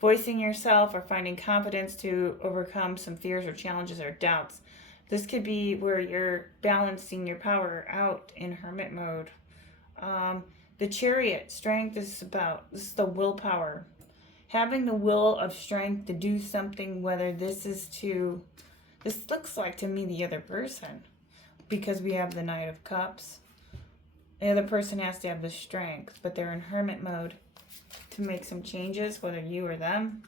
voicing yourself or finding confidence to overcome some fears or challenges or doubts. This could be where you're balancing your power out in hermit mode. The Chariot, strength is the willpower. Having the will of strength to do something, whether this looks like to me the other person, because we have the Knight of Cups. The other person has to have the strength, but they're in hermit mode to make some changes, whether you or them.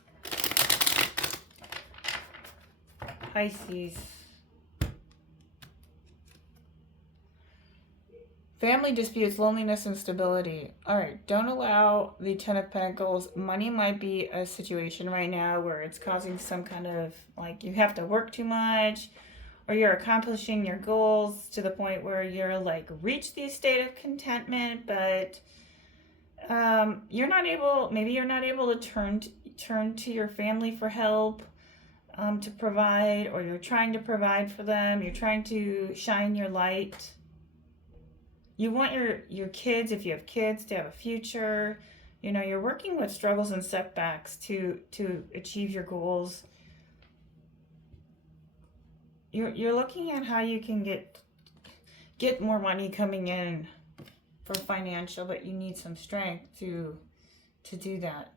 Pisces. Family disputes, loneliness, and stability. All right, don't allow the Ten of Pentacles. Money might be a situation right now where it's causing some kind of, like, you have to work too much, or you're accomplishing your goals to the point where you're like reach the state of contentment, but you're not able to turn to your family for help to provide, or you're trying to provide for them. You're trying to shine your light. You want your kids, if you have kids, to have a future. You know, you're working with struggles and setbacks to achieve your goals. You're looking at how you can get more money coming in for financial, but you need some strength to do that.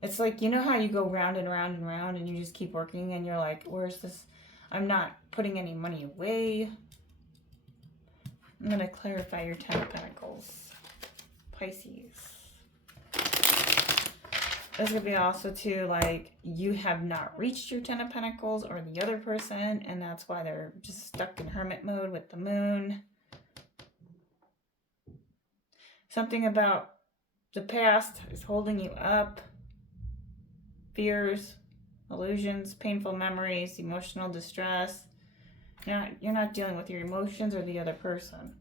It's like, you know how you go round and round and round and you just keep working and you're like, where's this? I'm not putting any money away. I'm going to clarify your Ten of Pentacles. Pisces. This could be also too, like, you have not reached your Ten of Pentacles or the other person, and that's why they're just stuck in hermit mode with the moon. Something about the past is holding you up. Fears, illusions, painful memories, emotional distress. You're not dealing with your emotions or the other person.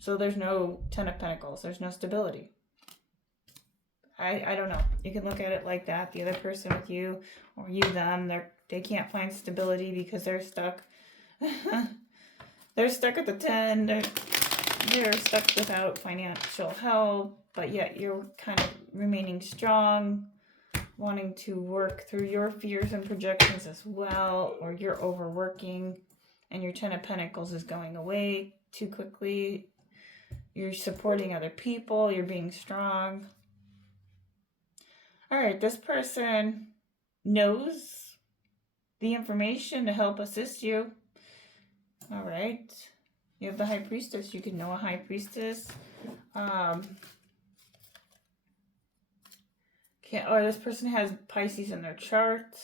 So there's no Ten of Pentacles. There's no stability. I don't know. You can look at it like that. The other person with you, or you them, they can't find stability because they're stuck. They're stuck at the 10. They're stuck without financial help, but yet you're kind of remaining strong, wanting to work through your fears and projections as well, or you're overworking and your Ten of Pentacles is going away too quickly. You're supporting other people. You're being strong. All right, this person knows the information to help assist you. All right. You have the High Priestess. You can know a High Priestess. Or this person has Pisces in their chart.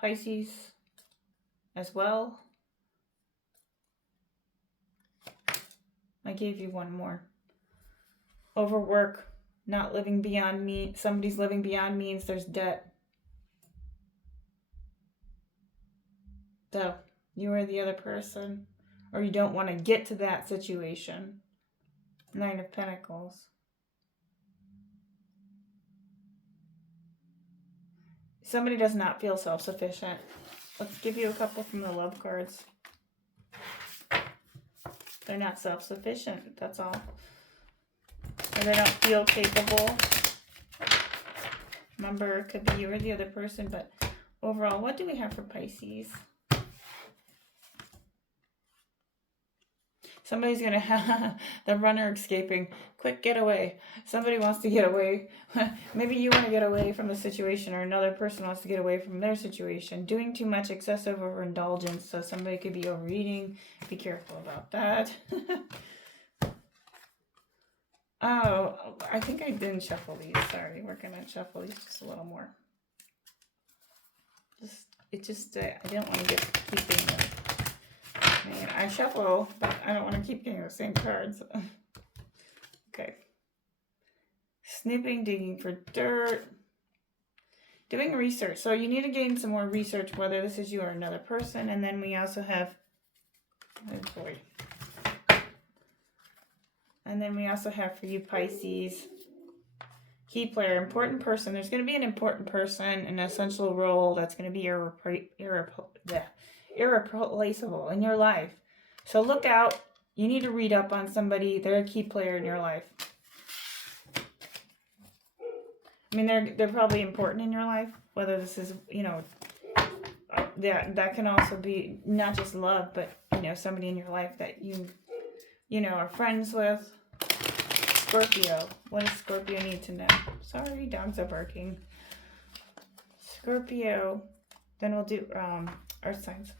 Pisces as well. I gave you one more. Overwork. Not living beyond me. Somebody's living beyond means there's debt. So, you are the other person. Or you don't want to get to that situation. Nine of Pentacles. Somebody does not feel self-sufficient. Let's give you a couple from the love cards. They're not self-sufficient, that's all. Or they don't feel capable. Remember, it could be you or the other person, but overall, what do we have for Pisces? Somebody's going to have the runner escaping. Quick, get away. Somebody wants to get away. Maybe you want to get away from the situation, or another person wants to get away from their situation. Doing too much excessive overindulgence. So somebody could be overeating. Be careful about that. Oh, I think I didn't shuffle these. Sorry, we're going to shuffle these just a little more. I didn't want to keep getting them. Man, I shuffle, but I don't want to keep getting the same cards. Okay. Snooping, digging for dirt. Doing research. So you need to gain some more research, whether this is you or another person. And then we also have, oh boy. And then we also have for you, Pisces. Key player, important person. There's going to be an important person, an essential role that's going to be irreplaceable in your life. So look out. You need to read up on somebody. They're a key player in your life. I mean, they're probably important in your life. Whether this is, that can also be not just love, but, somebody in your life that you are friends with. Scorpio. What does Scorpio need to know? Sorry, dogs are barking. Scorpio. Then we'll do earth signs.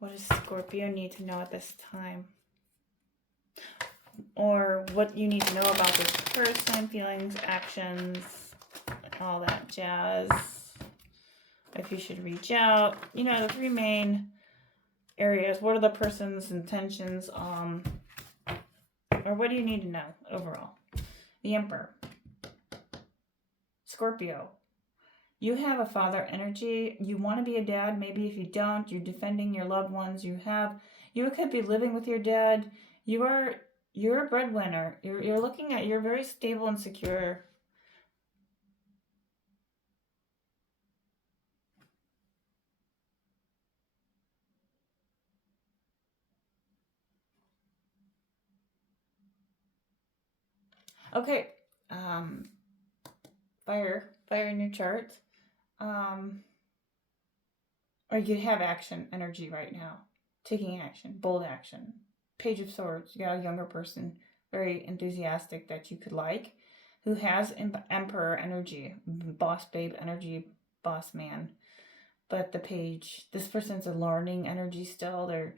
What does Scorpio need to know at this time? Or what you need to know about this person, feelings, actions, all that jazz. If you should reach out. The three main areas. What are the person's intentions? Or what do you need to know overall? The Emperor. Scorpio. You have a father energy. You want to be a dad. Maybe if you don't, you're defending your loved ones. You could be living with your dad. You're a breadwinner. You're very stable and secure. Okay. Fire in your chart. Or you could have action energy right now. Taking action, bold action. Page of Swords. You got a younger person, very enthusiastic that you could like, who has Emperor energy, boss babe energy, boss man. But the Page, this person's a learning energy still. They're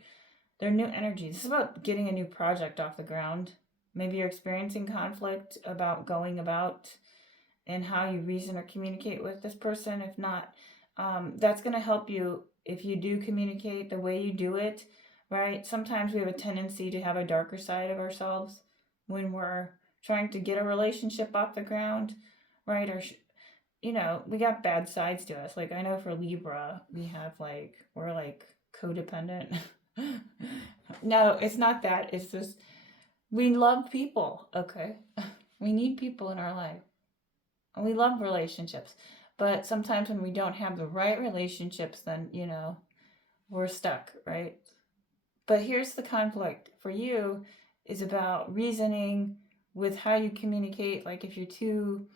new energy. This is about getting a new project off the ground. Maybe you're experiencing conflict about going about and how you reason or communicate with this person. If not, that's going to help you if you do communicate the way you do it, right? Sometimes we have a tendency to have a darker side of ourselves when we're trying to get a relationship off the ground, right? Or, we got bad sides to us. Like, I know for Libra, we're codependent. No, it's not that. It's just, we love people, okay? We need people in our life. And we love relationships. But sometimes when we don't have the right relationships, then, we're stuck, right? But here's the conflict. For you, is about reasoning with how you communicate. Like if you're too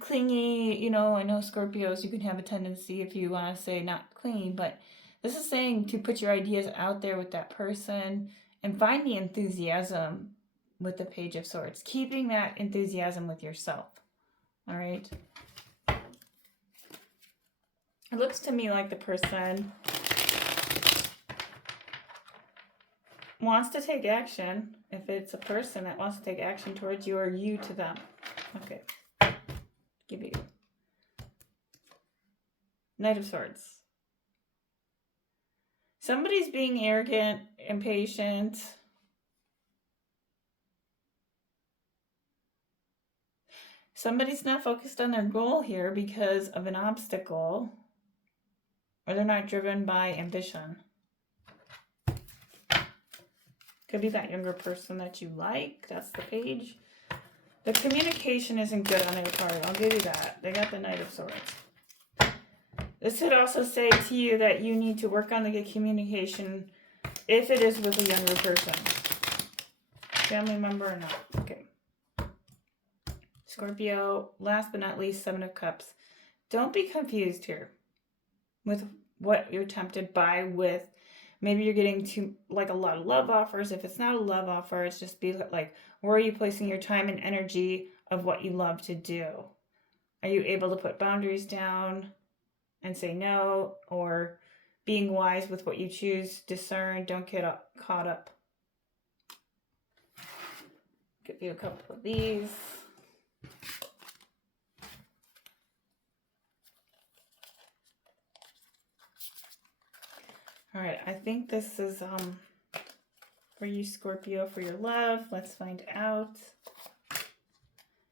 clingy, I know Scorpios, you can have a tendency, if you want to say not clingy, but this is saying to put your ideas out there with that person and find the enthusiasm with the Page of Swords. Keeping that enthusiasm with yourself. All right. It looks to me like the person wants to take action. If it's a person that wants to take action towards you, or you to them. Okay. Give you Knight of Swords. Somebody's being arrogant, impatient. Somebody's not focused on their goal here because of an obstacle, or they're not driven by ambition. Could be that younger person that you like. That's the Page. The communication isn't good on their part. I'll give you that. They got the Knight of Swords. This could also say to you that you need to work on the good communication if it is with a younger person. Family member or not. Okay. Scorpio, last but not least, Seven of Cups. Don't be confused here with what you're tempted by with Maybe you're getting like a lot of love offers. If it's not a love offer, it's just be like, where are you placing your time and energy of what you love to do? Are you able to put boundaries down and say no, or being wise with what you choose, discern, don't get caught up. Give you a couple of these. All right, I think this is for you, Scorpio, for your love. Let's find out.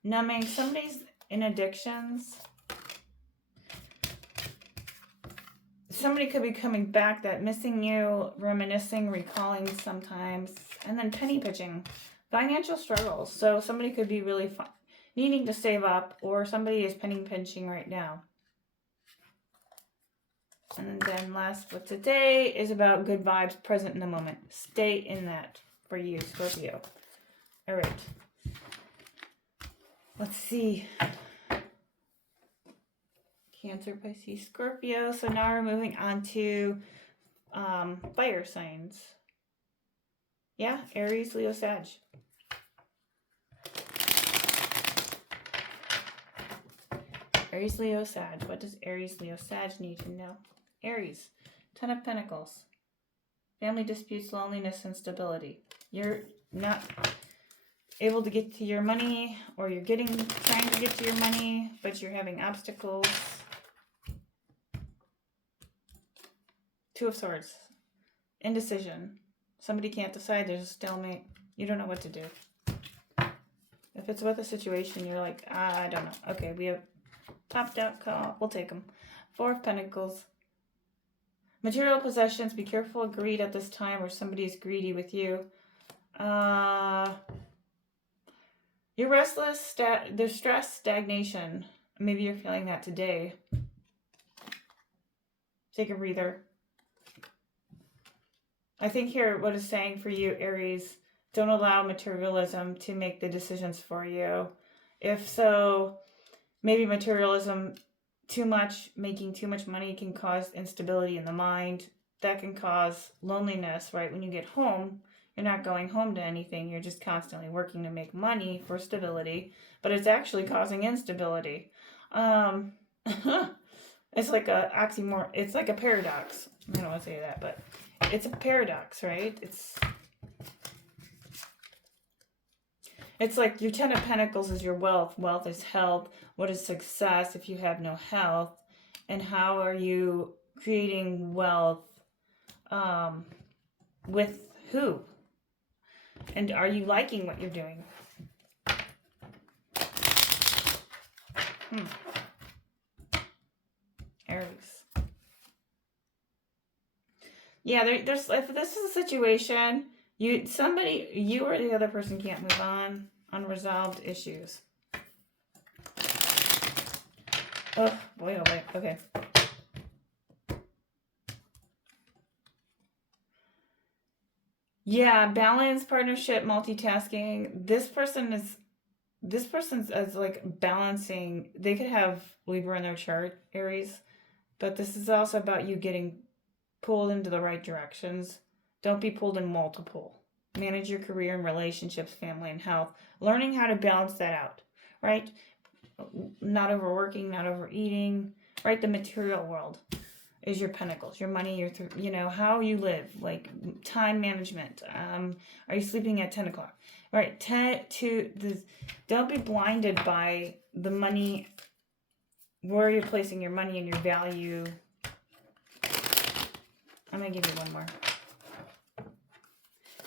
Numbing. Somebody's in addictions. Somebody could be coming back that missing you, reminiscing, recalling sometimes, and then penny pitching. Financial struggles. So somebody could be really needing to save up, or somebody is penny pinching right now. And then last for today is about good vibes, present in the moment. Stay in that for you, Scorpio. All right. Let's see. Cancer, Pisces, Scorpio. So now we're moving on to fire signs. Yeah, Aries, Leo, Sag. Aries, Leo, Sag. What does Aries, Leo, Sag need to know? Aries, Ten of Pentacles. Family disputes, loneliness, instability. You're not able to get to your money, or you're trying to get to your money, but you're having obstacles. Two of Swords. Indecision. Somebody can't decide. There's a stalemate. You don't know what to do. If it's with a situation, you're like, I don't know. Okay, we have topped out call. We'll take them. Four of Pentacles. Material possessions. Be careful of greed at this time, or somebody is greedy with you. You're restless. There's stress, stagnation. Maybe you're feeling that today. Take a breather. I think here what it's saying for you, Aries, don't allow materialism to make the decisions for you. If so, maybe materialism too much, making too much money can cause instability in the mind. That can cause loneliness, right? When you get home, you're not going home to anything. You're just constantly working to make money for stability, but it's actually causing instability. It's like a oxymoron. It's like a paradox. I don't want to say that, but it's a paradox, right? It's like your Ten of Pentacles is your wealth. Wealth is health. What is success if you have no health? And how are you creating wealth with who? And are you liking what you're doing? Aries. Yeah, there's if this is a situation, you or the other person can't move on. Unresolved issues. Oh boy, okay. Yeah, balance, partnership, multitasking. This person's like balancing. They could have Libra in their chart, Aries, but this is also about you getting pulled into the right directions. Don't be pulled in multiple. Manage your career and relationships, family and health. Learning how to balance that out, right? Not overworking, not overeating, right? The material world is your pentacles, your money, how you live, like time management. Are you sleeping at 10 o'clock? Right, don't be blinded by the money, where you're placing your money and your value. I'm going to give you one more.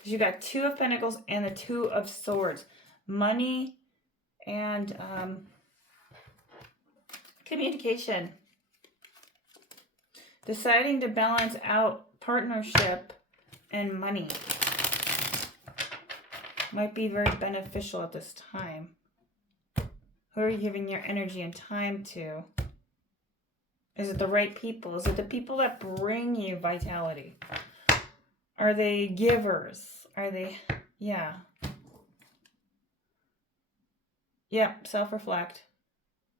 You got Two of Pentacles and the Two of Swords. Money and communication. Deciding to balance out partnership and money might be very beneficial at this time. Who are you giving your energy and time to? Is it the right people? Is it the people that bring you vitality? Are they givers? Are they, yeah. Yep, self-reflect.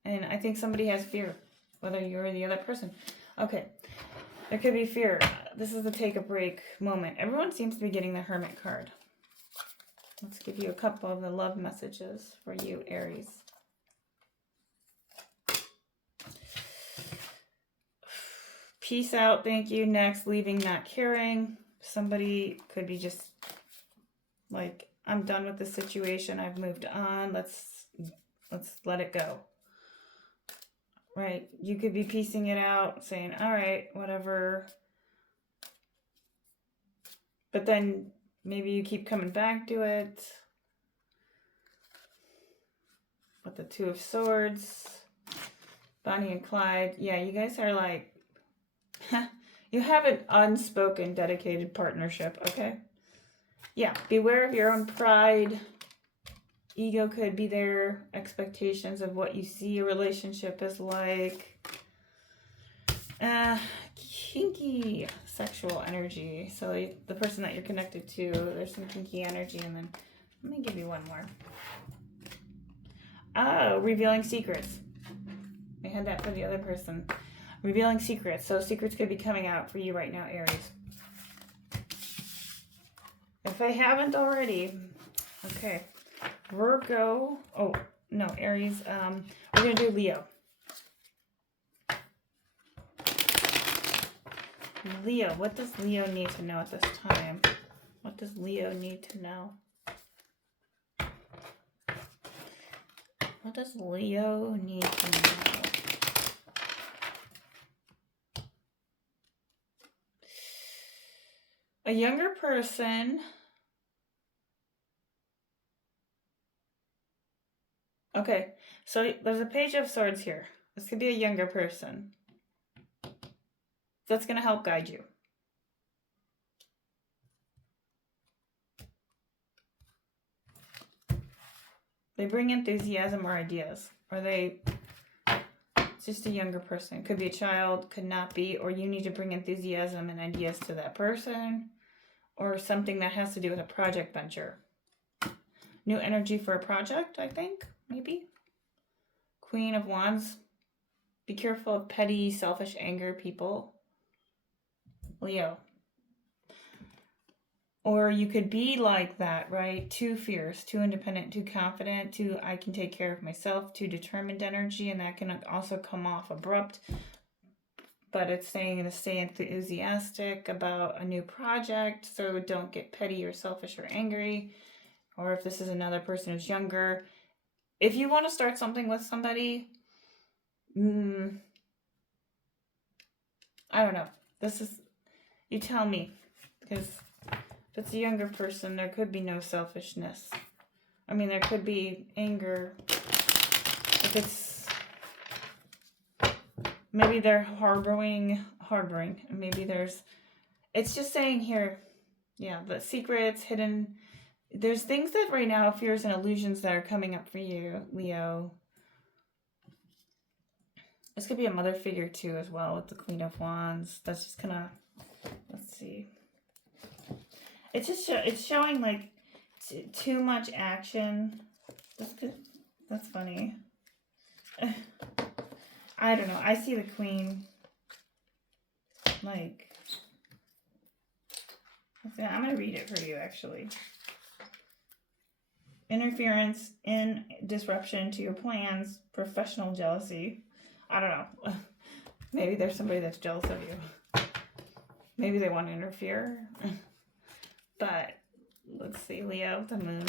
And I think somebody has fear, whether you're the other person. Okay, there could be fear. this is the take a break moment. Everyone seems to be getting the Hermit card. Let's give you a couple of the love messages for you, Aries. Peace out, thank you. Next, leaving, not caring. Somebody could be just like, I'm done with this situation. I've moved on. Let's let it go. Right? You could be piecing it out, saying, all right, whatever. But then maybe you keep coming back to it. With the Two of Swords. Bonnie and Clyde. Yeah, you guys are like, you have an unspoken dedicated partnership, okay? Yeah, beware of your own pride. Ego could be there. Expectations of what you see a relationship is like. Kinky sexual energy. So the person that you're connected to, there's some kinky energy. And then let me give you one more. Oh, revealing secrets. I had that for the other person. Revealing secrets. So secrets could be coming out for you right now, Aries. If I haven't already. Okay. Virgo. Oh, no, Aries. We're going to do Leo. Leo. What does Leo need to know at this time? What does Leo need to know? What does Leo need to know? A younger person. Okay, so there's a Page of Swords here. This could be a younger person. That's going to help guide you. They bring enthusiasm or ideas. Or it's just a younger person. Could be a child, could not be. Or you need to bring enthusiasm and ideas to that person. Or something that has to do with a project venture. New energy for a project, I think. Maybe. Queen of Wands. Be careful of petty, selfish anger people. Leo. Or you could be like that, right? Too fierce, too independent, too confident, too I can take care of myself, too determined energy, and that can also come off abrupt. But it's saying to stay enthusiastic about a new project, so don't get petty or selfish or angry. Or if this is another person who's younger, if you want to start something with somebody, I don't know. This is, you tell me, because if it's a younger person, there could be no selfishness. I mean, there could be anger. If it's, maybe they're harboring. Maybe it's just saying here, yeah, the secrets, hidden. There's things that right now, fears and illusions that are coming up for you, Leo. This could be a mother figure too as well with the Queen of Wands. That's just kind of, let's see. It's just it's showing like too much action. That's funny. I don't know. I see the Queen. Like, I'm going to read it for you actually. Interference in disruption to your plans. Professional jealousy. I don't know. Maybe there's somebody that's jealous of you. Maybe they want to interfere. But let's see, Leo, the moon.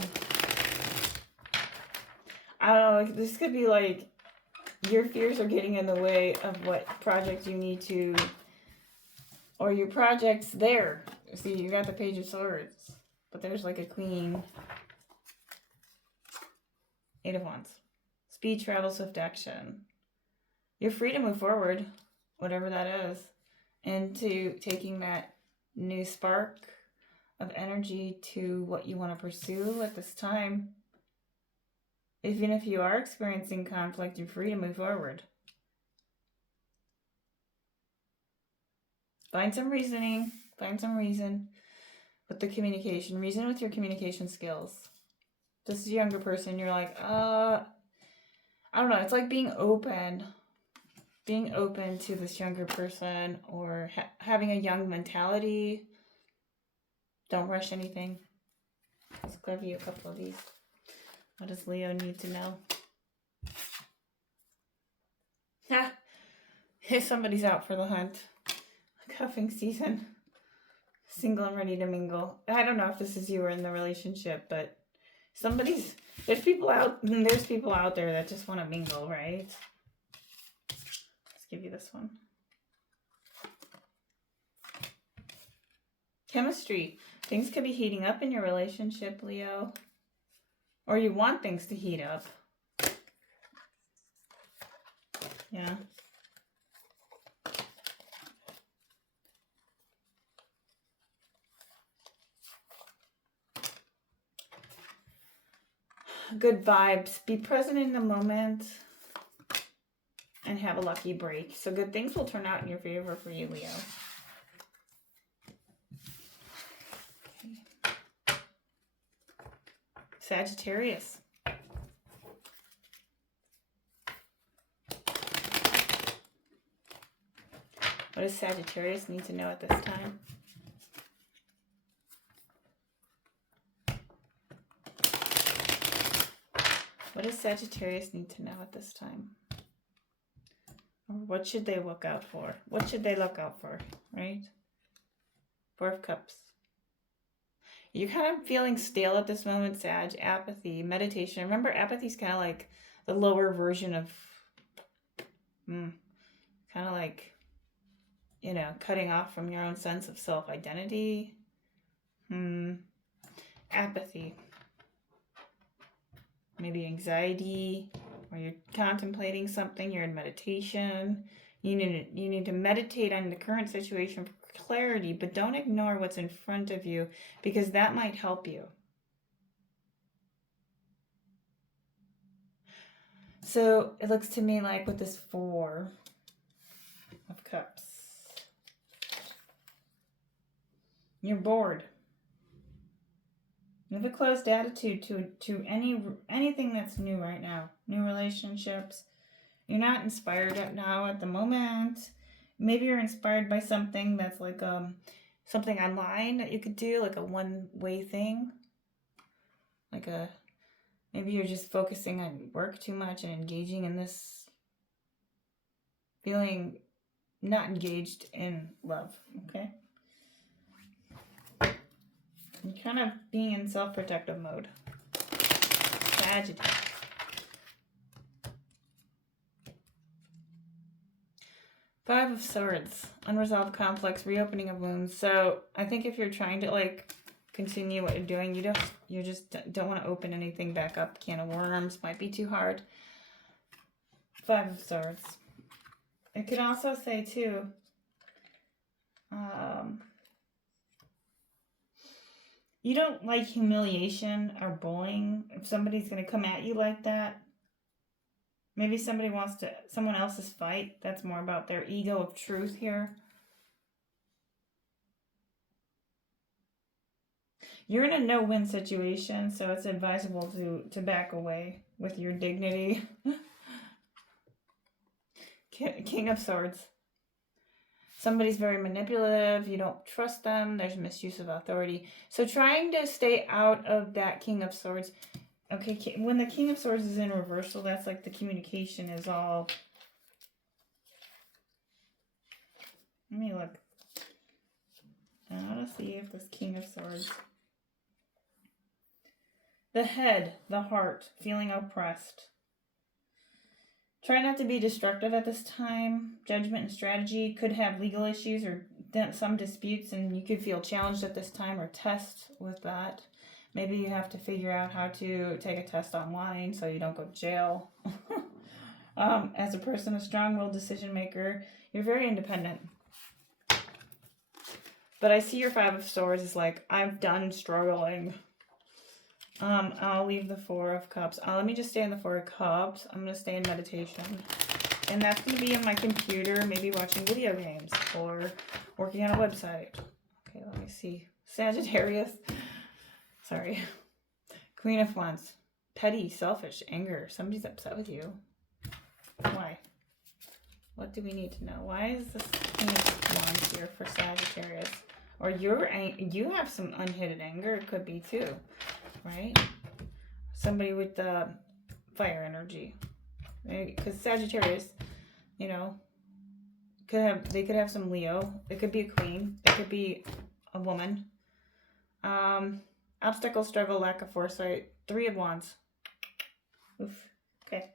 I don't know, this could be like your fears are getting in the way of what project you need to, or your project's there. See, you got the Page of Swords, but there's like a Queen. Eight of Wands. Speed, travel, swift action. You're free to move forward, whatever that is, into taking that new spark of energy to what you want to pursue at this time. Even if you are experiencing conflict, you're free to move forward. Find some reasoning. Find some reason with the communication. Reason with your communication skills. This is a younger person. You're like, I don't know. It's like being open. being open to this younger person or having a young mentality. Don't rush anything. Let's grab you a couple of these. What does Leo need to know? Ha! If somebody's out for the hunt. Cuffing season. Single and ready to mingle. I don't know if this is you or in the relationship, but there's people out there that just want to mingle, right? Let's give you this one. Chemistry. Things could be heating up in your relationship, Leo. Or you want things to heat up. Yeah. Good vibes. Be present in the moment and have a lucky break. So good things will turn out in your favor for you, Leo. Okay. Sagittarius. What does Sagittarius need to know at this time? What does Sagittarius need to know at this time? Or what should they look out for? What should they look out for, right? Four of Cups. You're kind of feeling stale at this moment, Sag. Apathy, meditation. Remember, apathy is kind of like the lower version of, kind of like, you know, cutting off from your own sense of self-identity. Apathy. Maybe anxiety, or you're contemplating something, you're in meditation. You need to meditate on the current situation for clarity, but don't ignore what's in front of you, because that might help you. So it looks to me like with this Four of Cups, you're bored. You have a closed attitude to anything that's new right now. New relationships. You're not inspired now at the moment. Maybe you're inspired by something that's like something online that you could do, like a one-way thing. Maybe you're just focusing on work too much and engaging in this, feeling not engaged in love, okay? You're kind of being in self-protective mode. Sagittarius. Five of Swords. Unresolved conflicts, reopening of wounds. So I think if you're trying to like continue what you're doing, you just don't want to open anything back up. Can of worms might be too hard. Five of Swords. It could also say too, you don't like humiliation or bullying. If somebody's going to come at you like that, maybe somebody wants someone else's fight. That's more about their ego of truth here. You're in a no-win situation, so it's advisable to back away with your dignity. King of Swords. Somebody's very manipulative. You don't trust them. There's misuse of authority. So trying to stay out of that King of Swords. Okay, when the King of Swords is in reversal, that's like the communication is all... Let me look. I want to see if this King of Swords... The head, the heart, feeling oppressed. Try not to be destructive at this time. Judgment and strategy could have legal issues or some disputes, and you could feel challenged at this time or test with that. Maybe you have to figure out how to take a test online so you don't go to jail. As a person, a strong-willed decision maker, you're very independent. But I see your Five of Swords is like, I'm done struggling. I'll leave the Four of Cups. Let me just stay in the Four of Cups. I'm going to stay in meditation. And that's going to be on my computer, maybe watching video games or working on a website. Okay, let me see. Sagittarius. Sorry. Queen of Wands. Petty, selfish, anger. Somebody's upset with you. Why? What do we need to know? Why is this Queen of Wands here for Sagittarius? Or you have some unhidden anger. It could be too, right? Somebody with the fire energy. Because Sagittarius, you know, they could have some Leo. It could be a queen. It could be a woman. Obstacle, struggle, lack of foresight. 3 of Wands. Oof. Okay.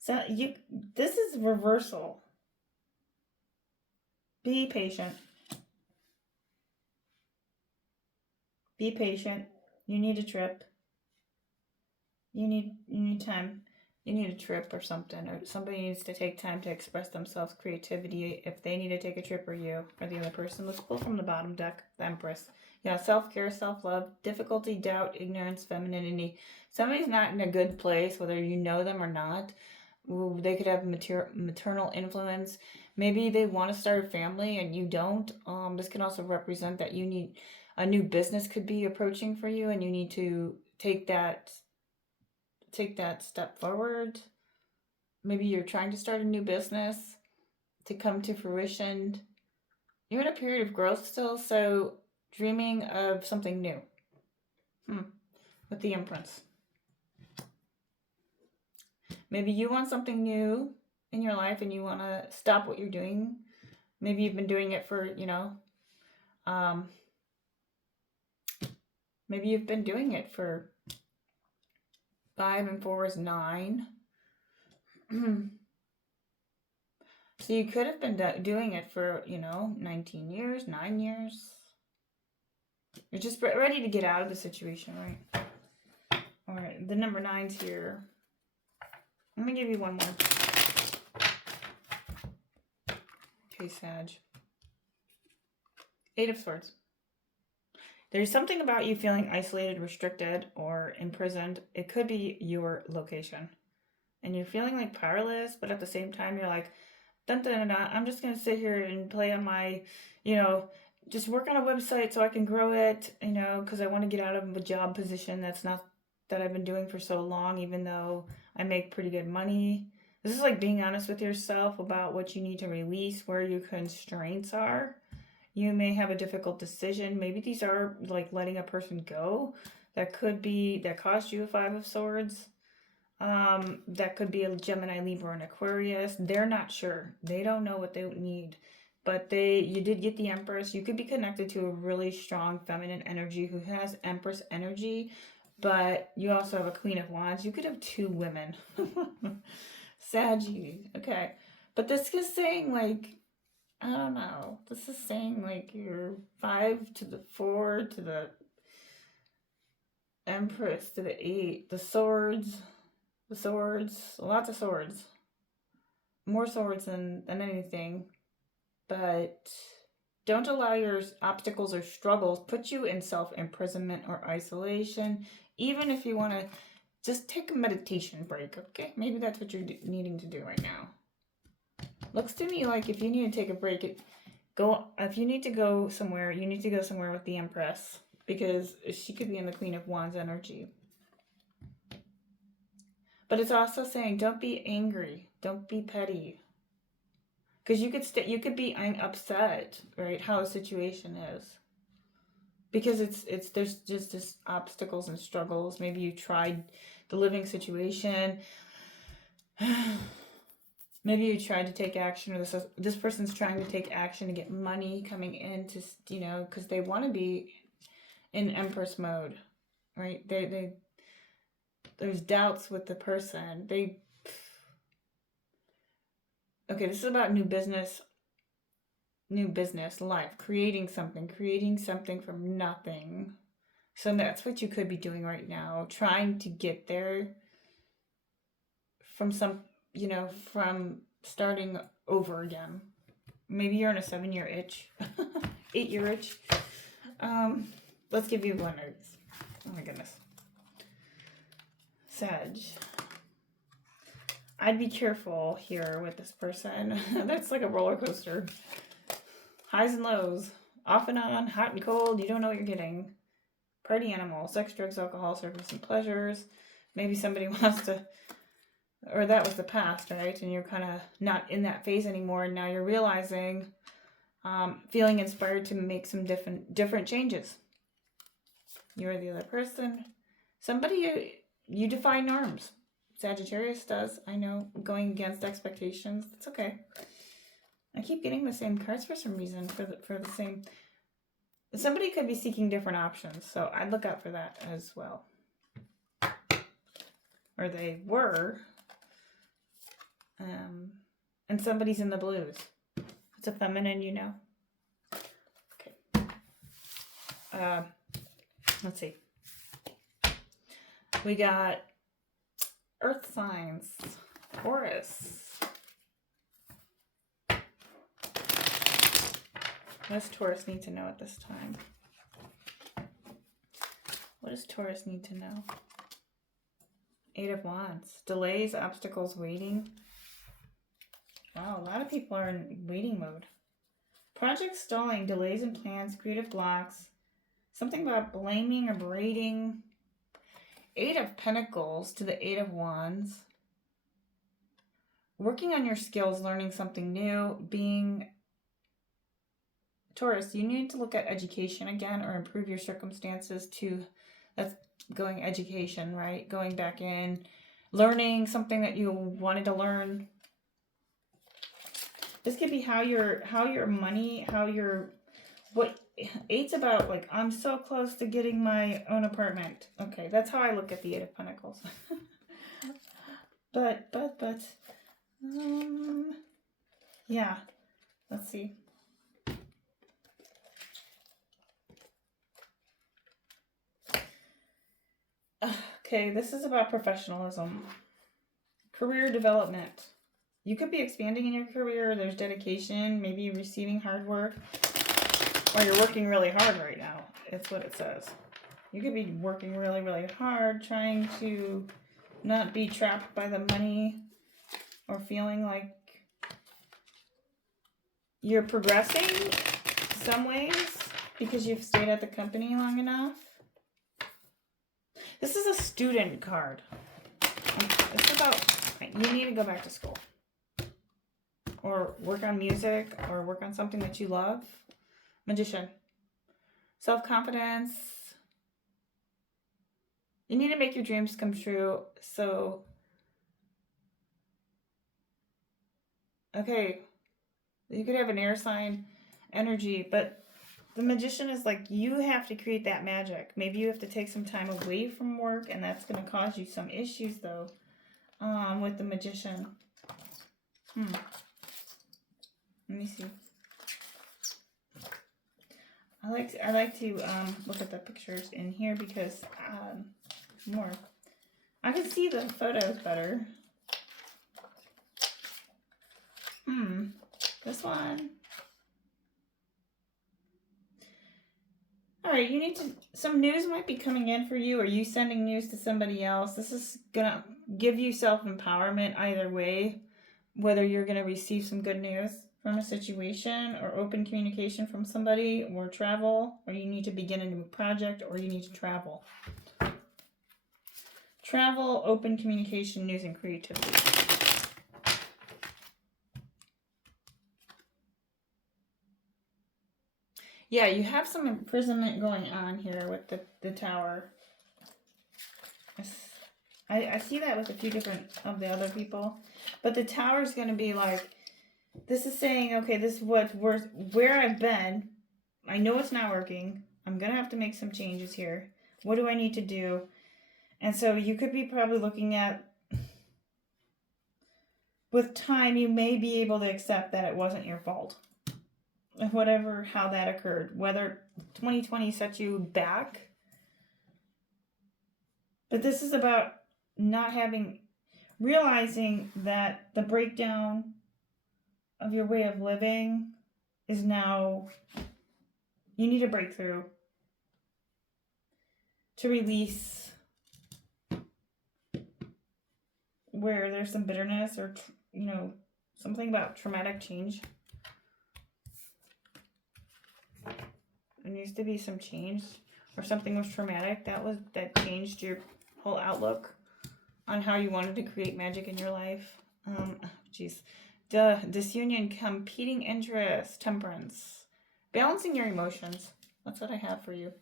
So this is reversal. Be patient. Be patient. You need a trip. You need time. You need a trip or something, or somebody needs to take time to express themselves, creativity, if they need to take a trip, or you, or the other person. Let's pull from the bottom deck, the Empress. Yeah, self-care, self-love, difficulty, doubt, ignorance, femininity. Somebody's not in a good place, whether you know them or not. They could have maternal influence. Maybe they want to start a family and you don't. This can also represent that you need a new business could be approaching for you, and you need to take that step forward. Maybe you're trying to start a new business to come to fruition. You're in a period of growth still, so dreaming of something new. With the Empress. Maybe you want something new in your life and you want to stop what you're doing. Maybe you've been doing it for, maybe you've been doing it for 5 and 4 is 9. So you could have been doing it for, 19 years, 9 years. You're just ready to get out of the situation, right? All right, the number 9's here. Let me give you one more. Okay, Sag. 8 of Swords. There's something about you feeling isolated, restricted, or imprisoned. It could be your location. And you're feeling like powerless, but at the same time, you're like, dun, dun, dun, dun, I'm just going to sit here and play on my, just work on a website so I can grow it, because I want to get out of a job position that I've been doing for so long, even though I make pretty good money. This is like being honest with yourself about what you need to release, where your constraints are. You may have a difficult decision. Maybe these are like letting a person go. That cost you a 5 of Swords. That could be a Gemini, Libra, and Aquarius. They're not sure. They don't know what they need. But you did get the Empress. You could be connected to a really strong feminine energy who has Empress energy. But you also have a Queen of Wands. You could have 2 women. Saggy. Okay. But this is saying like, I don't know. This is saying like you're 5 to the 4 to the Empress to the 8. The swords. Lots of swords. More swords than anything. But don't allow your obstacles or struggles put you in self-imprisonment or isolation. Even if you want to just take a meditation break, okay? Maybe that's what you're needing to do right now. Looks to me like if you need to take a break, if you need to go somewhere, you need to go somewhere with the Empress, because she could be in the Queen of Wands energy. But it's also saying don't be angry, don't be petty, because you could be upset, right? How a situation is, because there's just this obstacles and struggles. Maybe you tried the living situation. Maybe you tried to take action, or this person's trying to take action to get money coming in to, because they want to be in Empress mode, right? There's doubts with the person. Okay, this is about new business life, creating something from nothing. So that's what you could be doing right now, trying to get there from from starting over again. Maybe you're on a 7-year itch, 8-year itch. Let's give you one. Oh my goodness. Sag. I'd be careful here with this person. That's like a roller coaster. Highs and lows. Off and on, hot and cold. You don't know what you're getting. Party animal. Sex, drugs, alcohol, service, and pleasures. Maybe somebody wants to, or that was the past, right? And you're kind of not in that phase anymore. And now you're realizing, feeling inspired to make some different changes. You're the other person. Somebody, you defy norms. Sagittarius does. I know, going against expectations. That's okay. I keep getting the same cards for some reason, for the same. Somebody could be seeking different options, so I'd look out for that as well. Or they were. And somebody's in the blues. It's a feminine, you know. Okay. Let's see. We got Earth signs. Taurus. What does Taurus need to know at this time? What does Taurus need to know? Eight of Wands. Delays, obstacles, waiting. Wow, a lot of people are in waiting mode. Project stalling, delays in plans, creative blocks. Something about blaming or berating. Eight of Pentacles to the Eight of Wands. Working on your skills, learning something new, being... Taurus, you need to look at education again or improve your circumstances to... That's going education, right? Going back in, learning something that you wanted to learn. This could be how your money, what eight's about, like, I'm so close to getting my own apartment. Okay, that's how I look at the Eight of Pentacles. but, yeah, let's see. Okay, this is about professionalism. Career development. You could be expanding in your career. There's dedication. Maybe you're receiving hard work. Or you're working really hard right now. It's what it says. You could be working really, really hard, trying to not be trapped by the money. Or feeling like you're progressing some ways because you've stayed at the company long enough. This is a student card. It's about, you need to go back to school. Or work on music, or work on something that you love. Magician. Self-confidence. You need to make your dreams come true. So, okay, you could have an air sign energy, but the Magician is like, you have to create that magic. Maybe you have to take some time away from work, and that's going to cause you some issues, though, with the Magician. Let me see. I like to look at the pictures in here because more. I can see the photos better. This one. All right, you need to, some news might be coming in for you, or you sending news to somebody else. This is going to give you self-empowerment either way, whether you're going to receive some good news from a situation, or open communication from somebody, or travel, or you need to begin a new project, or you need to travel. Travel, open communication, news, and creativity. Yeah, you have some imprisonment going on here with the Tower. I see that with a few different of the other people. But the Tower is going to be like, this is saying, okay, this is where I've been. I know it's not working. I'm going to have to make some changes here. What do I need to do? And so you could be probably looking at, with time, you may be able to accept that it wasn't your fault. Whatever, how that occurred. Whether 2020 set you back. But this is about not realizing that the breakdown of your way of living is now, you need a breakthrough to release where there's some bitterness, or something about traumatic change. There needs to be some change, or something was traumatic that changed your whole outlook. on how you wanted to create magic in your life. Geez. Disunion, competing interests, temperance. Balancing your emotions. That's what I have for you.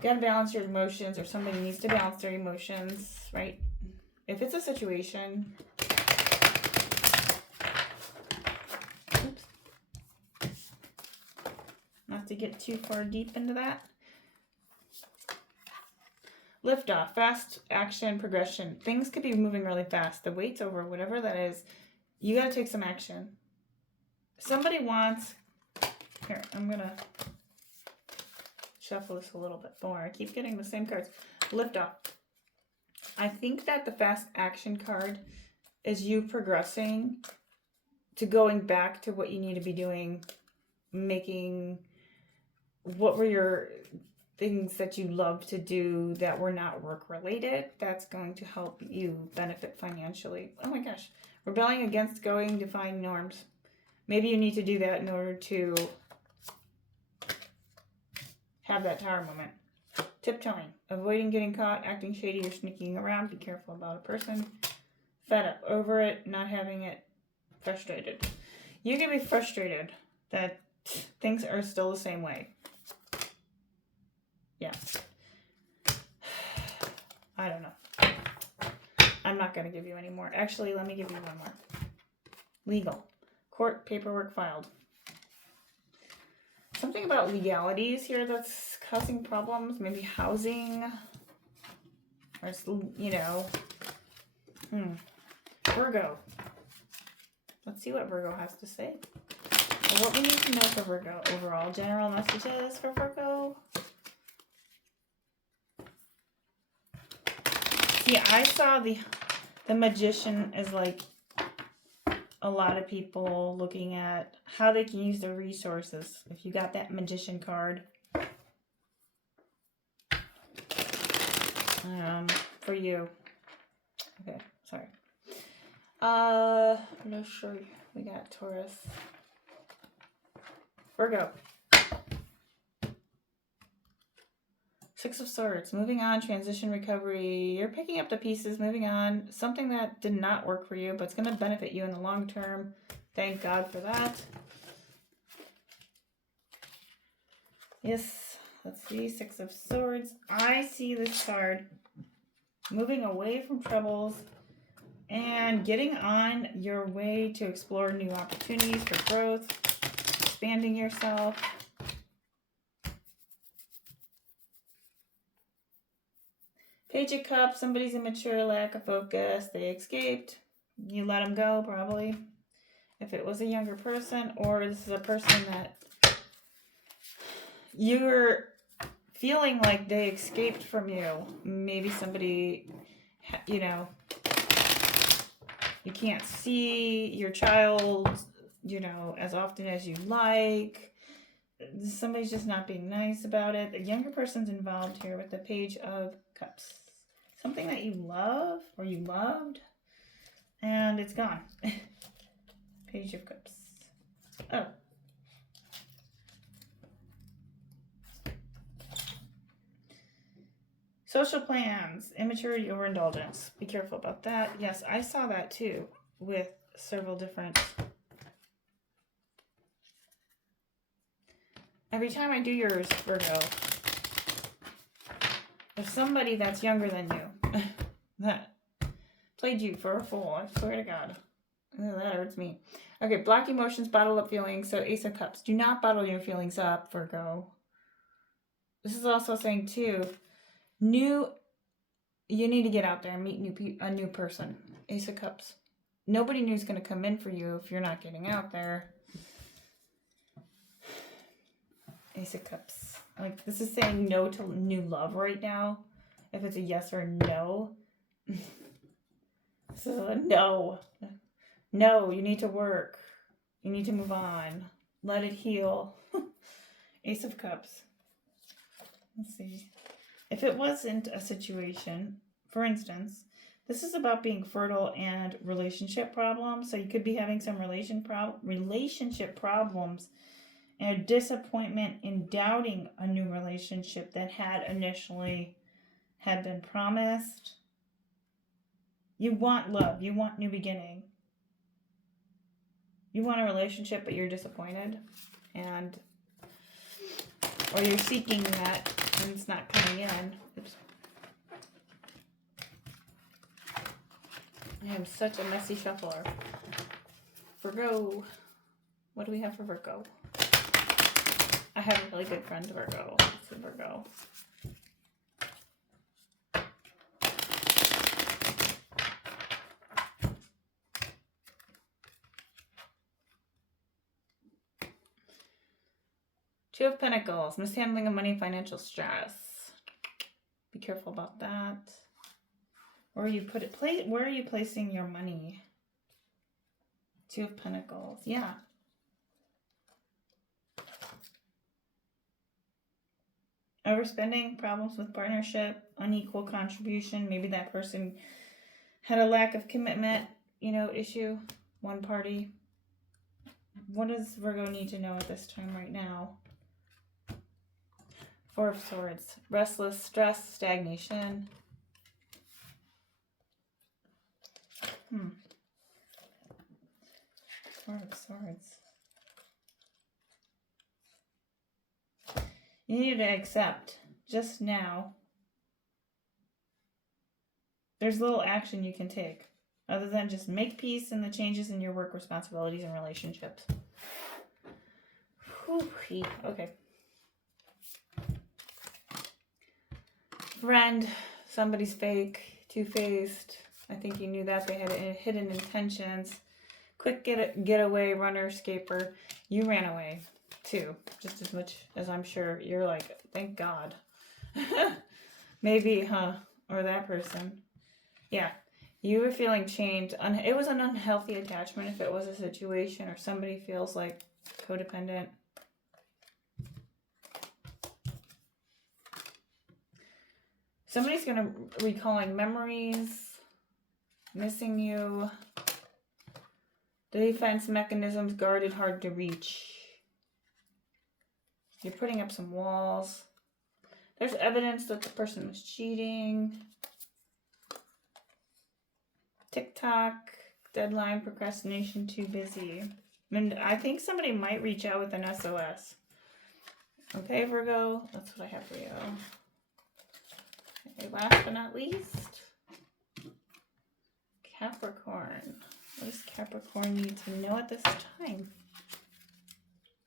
You gotta balance your emotions, or somebody needs to balance their emotions, right? If it's a situation. Oops. Not to get too far deep into that. Lift off, fast action, progression. Things could be moving really fast. The wait's over, whatever that is. You got to take some action. Somebody wants... Here, I'm going to shuffle this a little bit more. I keep getting the same cards. Lift off. I think that the fast action card is you progressing to going back to what you need to be doing. Making... What were your... things that you love to do that were not work related, that's going to help you benefit financially. Oh my gosh. Rebelling against going defying norms. Maybe you need to do that in order to have that tower moment. Tiptoeing. Avoiding getting caught, acting shady, or sneaking around. Be careful about a person. Fed up. Over it, not having it. Frustrated. You can be frustrated that things are still the same way. Yeah. I don't know. I'm not going to give you any more. Actually, let me give you one more. Legal. Court paperwork filed. Something about legalities here that's causing problems. Maybe housing. Or, you know. Virgo. Let's see what Virgo has to say. Or what we need to know for Virgo overall. General messages for Virgo. See, I saw the Magician as like a lot of people looking at how they can use their resources. If you got that Magician card. For you. Okay, sorry. I'm not sure. We got Taurus. Virgo. Six of Swords. Moving on. Transition, recovery. You're picking up the pieces. Moving on. Something that did not work for you, but it's going to benefit you in the long term. Thank God for that. Yes. Let's see. Six of Swords. I see this card moving away from troubles and getting on your way to explore new opportunities for growth. Expanding yourself. Page of Cups, somebody's immature, lack of focus, they escaped. You let them go, probably. If it was a younger person, or this is a person that you're feeling like they escaped from you. Maybe somebody, you know, you can't see your child, you know, as often as you like. Somebody's just not being nice about it. The younger person's involved here with the Page of Cups. Something that you love or you loved, and it's gone. Page of Cups. Oh. Social plans, immaturity, overindulgence. Be careful about that. Yes, I saw that too with several different... Every time I do yours, Virgo, there's somebody that's younger than you that played you for a fool. I swear to God. That hurts me. Okay, block emotions, bottle up feelings. So Ace of Cups. Do not bottle your feelings up, Virgo. This is also saying, too, you need to get out there and meet a new person. Ace of Cups. Nobody new is going to come in for you if you're not getting out there. Ace of Cups. Like, this is saying no to new love right now. If it's a yes or a no. So, no. No, you need to work. You need to move on. Let it heal. Ace of Cups. Let's see. If it wasn't a situation, for instance, this is about being fertile and relationship problems. So you could be having some relationship problems and a disappointment in doubting a new relationship that had initially been promised. You want love. You want new beginning. You want a relationship, but you're disappointed. And, or you're seeking that and it's not coming in. Oops. I am such a messy shuffler. Virgo. What do we have for Virgo? I have a really good friend, Virgo. It's a Virgo. Two of Pentacles. Mishandling of money, financial stress. Be careful about that. Where you put it, where are you placing your money? Two of Pentacles. Yeah. Overspending, problems with partnership, unequal contribution. Maybe that person had a lack of commitment, issue. One party. What does Virgo need to know at this time right now? Four of Swords. Restless, stress, stagnation. Four of Swords. You need to accept just now. There's little action you can take other than just make peace in the changes in your work responsibilities and relationships. Whew. Okay. Friend, somebody's fake, two-faced. I think you knew that. They had hidden intentions. Quick getaway, runner, escaper. You ran away too, just as much as I'm sure you're like, thank God. Maybe, huh? Or that person. Yeah. You were feeling chained. It was an unhealthy attachment if it was a situation or somebody feels like codependent. Somebody's going to recalling memories, missing you. Defense mechanisms, guarded, hard to reach. You're putting up some walls. There's evidence that the person was cheating. TikTok, deadline, procrastination, too busy. And I think somebody might reach out with an SOS. Okay, Virgo, that's what I have for you. Okay, last but not least, Capricorn. What does Capricorn need to know at this time?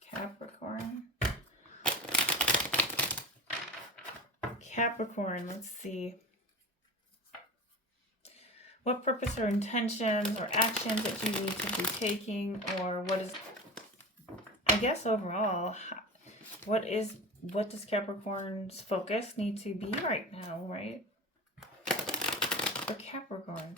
Capricorn. Capricorn, let's see. What purpose or intentions or actions that you need to be taking, or what is, I guess overall, what does Capricorn's focus need to be right now, right? For Capricorn.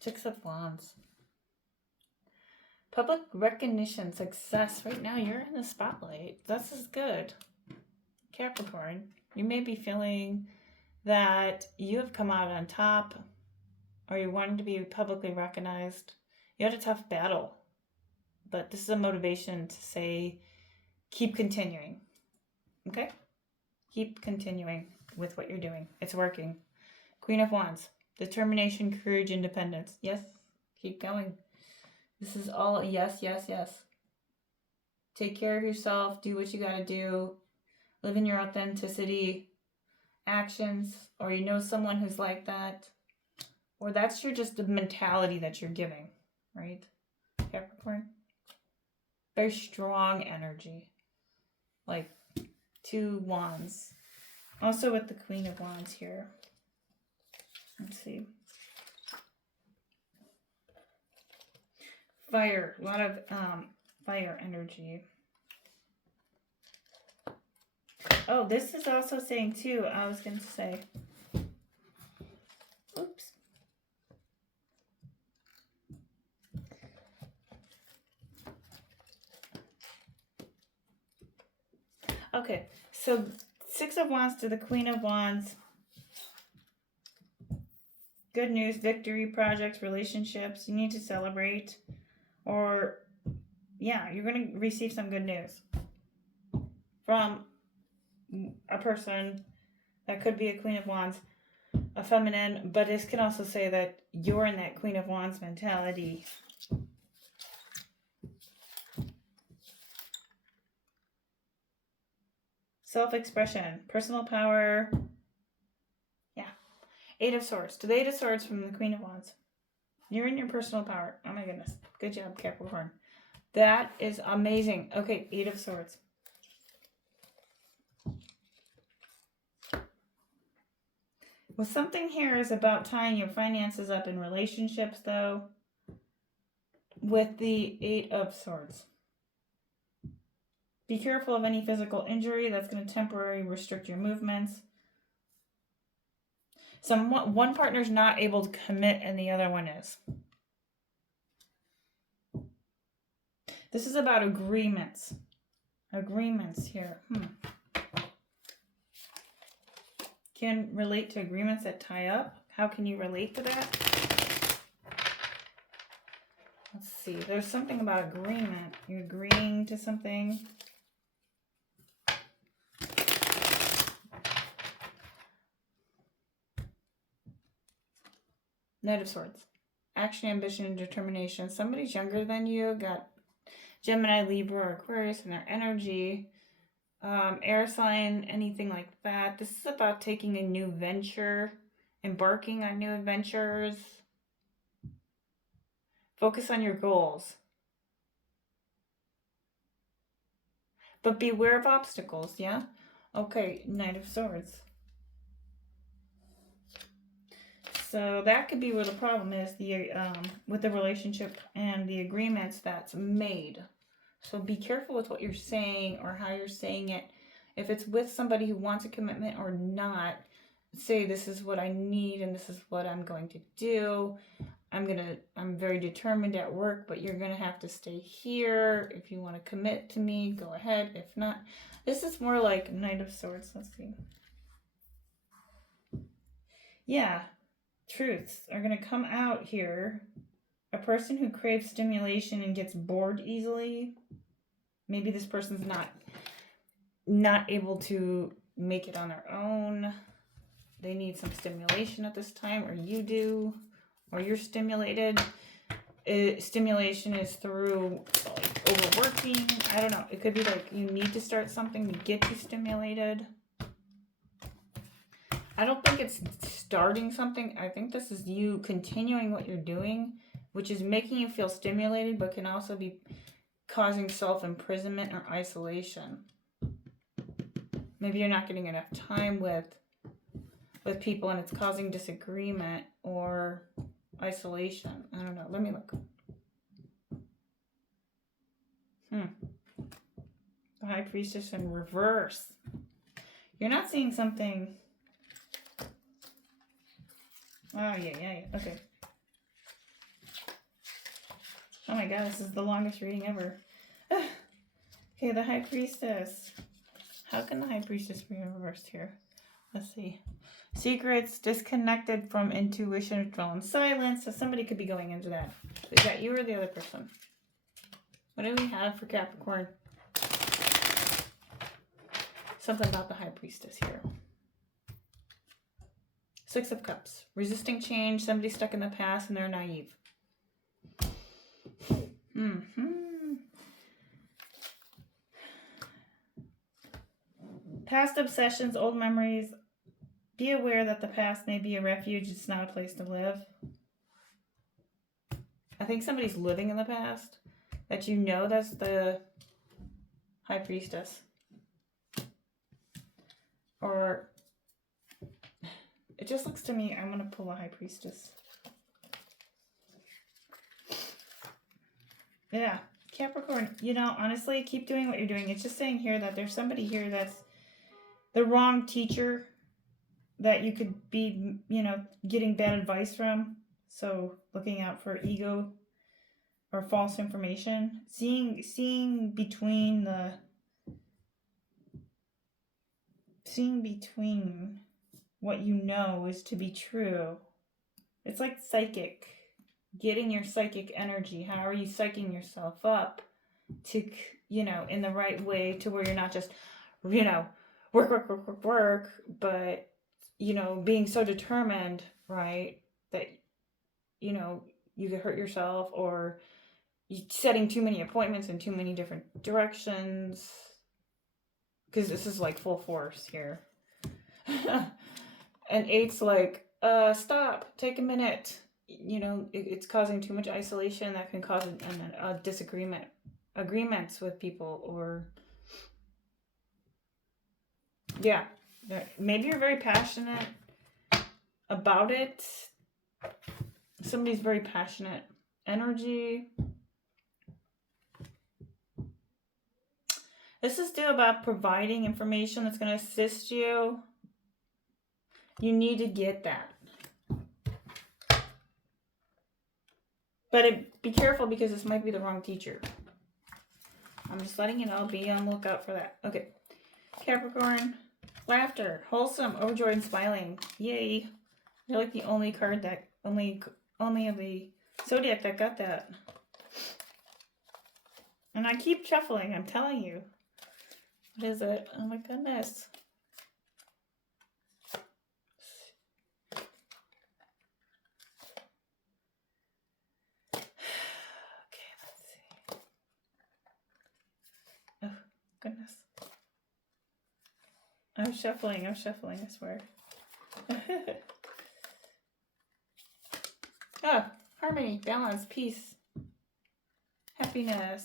Six of Wands. Public recognition, success. Right now, you're in the spotlight. This is good. Capricorn, you may be feeling that you have come out on top, or you wanted to be publicly recognized. You had a tough battle, but this is a motivation to say, keep continuing. Okay? Keep continuing with what you're doing. It's working. Queen of Wands. Determination, courage, independence. Yes, keep going. This is all yes, yes, yes. Take care of yourself. Do what you got to do. Live in your authenticity. Actions. Or you know someone who's like that. Or that's just the mentality that you're giving. Right? Capricorn. Very strong energy. Like 2 wands. Also with the Queen of Wands here. Let's see. Fire. A lot of fire energy. Oh, this is also saying too, I was going to say. Oops. Okay, so 6 of Wands to the Queen of Wands. Good news, victory, projects, relationships. You need to celebrate. Or, yeah, you're going to receive some good news from a person that could be a Queen of Wands, a feminine, but this can also say that you're in that Queen of Wands mentality. Self-expression, personal power. Yeah. Eight of Swords. To the Eight of Swords from the Queen of Wands. You're in your personal power. Oh my goodness. Good job, Capricorn. That is amazing. Okay, Eight of Swords. Well, something here is about tying your finances up in relationships, though, with the Eight of Swords. Be careful of any physical injury that's going to temporarily restrict your movements. One partner's not able to commit and the other one is. This is about agreements. Agreements here. Can relate to agreements that tie up. How can you relate to that? Let's see. There's something about agreement. You're agreeing to something. Knight of Swords. Action, ambition, and determination. Somebody's younger than you. Got Gemini, Libra, or Aquarius in their energy. Air sign, anything like that. This is about taking a new venture. Embarking on new adventures. Focus on your goals. But beware of obstacles, yeah? Okay, Knight of Swords. So that could be where the problem is, with the relationship and the agreements that's made. So be careful with what you're saying or how you're saying it. If it's with somebody who wants a commitment or not, say this is what I need and this is what I'm going to do. I'm very determined at work, but you're gonna have to stay here. If you want to commit to me, go ahead. If not, this is more like Knight of Swords. Let's see. Yeah, truths are gonna come out here. A person who craves stimulation and gets bored easily. Maybe this person's not able to make it on their own. They need some stimulation at this time, or you do. Or you're stimulated. Stimulation is through like overworking. I don't know. It could be like you need to start something to get you stimulated. I don't think it's starting something. I think this is you continuing what you're doing, which is making you feel stimulated, but can also be causing self-imprisonment or isolation. Maybe you're not getting enough time with people and it's causing disagreement or isolation. I don't know. Let me look. The High Priestess in reverse. You're not seeing something. Oh, yeah. Okay. Oh my god, this is the longest reading ever. Okay, the High Priestess. How can the High Priestess be reversed here? Let's see. Secrets, disconnected from intuition, fell in silence. So somebody could be going into that. Is that you or the other person? What do we have for Capricorn? Something about the High Priestess here. Six of Cups. Resisting change. Somebody stuck in the past and they're naive. Past obsessions, old memories. Be aware that the past may be a refuge. It's not a place to live. I think somebody's living in the past. That you know that's the High Priestess. Or it just looks to me, I'm going to pull a High Priestess. Yeah, Capricorn, you know, honestly, keep doing what you're doing. It's just saying here that there's somebody here that's the wrong teacher that you could be, you know, getting bad advice from. So looking out for ego or false information. Seeing between what you know is to be true. It's like psychic. getting your psychic energy? How are you psyching yourself up to, you know, in the right way to where you're not just, you know, work, but, you know, being so determined, right, that, you know, you could hurt yourself, or setting too many appointments in too many different directions, because this is like full force here. And 8's like, stop, take a minute. You know, it's causing too much isolation that can cause a disagreement, agreements with people, or yeah, maybe you're very passionate about it. Somebody's very passionate energy. This is still about providing information that's going to assist you. You need to get that. But be careful, because this might be the wrong teacher. I'm just letting you know, be on the lookout for that. Okay. Capricorn, laughter, wholesome, overjoyed, and smiling. Yay. You're like the only card that, only of the zodiac that got that. And I keep shuffling, I'm telling you. What is it? Oh my goodness. Okay, let's see. Oh, goodness. I'm shuffling, I swear. Oh, harmony, balance, peace, happiness.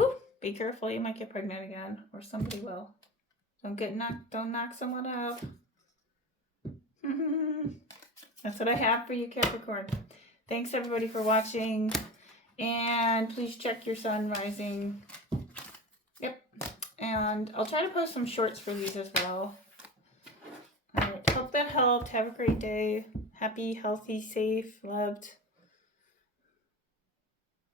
Ooh, be careful, you might get pregnant again, or somebody will. Don't knock someone up. That's what I have for you, Capricorn. Thanks everybody for watching, and please check your sun rising. Yep, and I'll try to post some shorts for these as well. All right, hope that helped. Have a great day. Happy, healthy, safe, loved.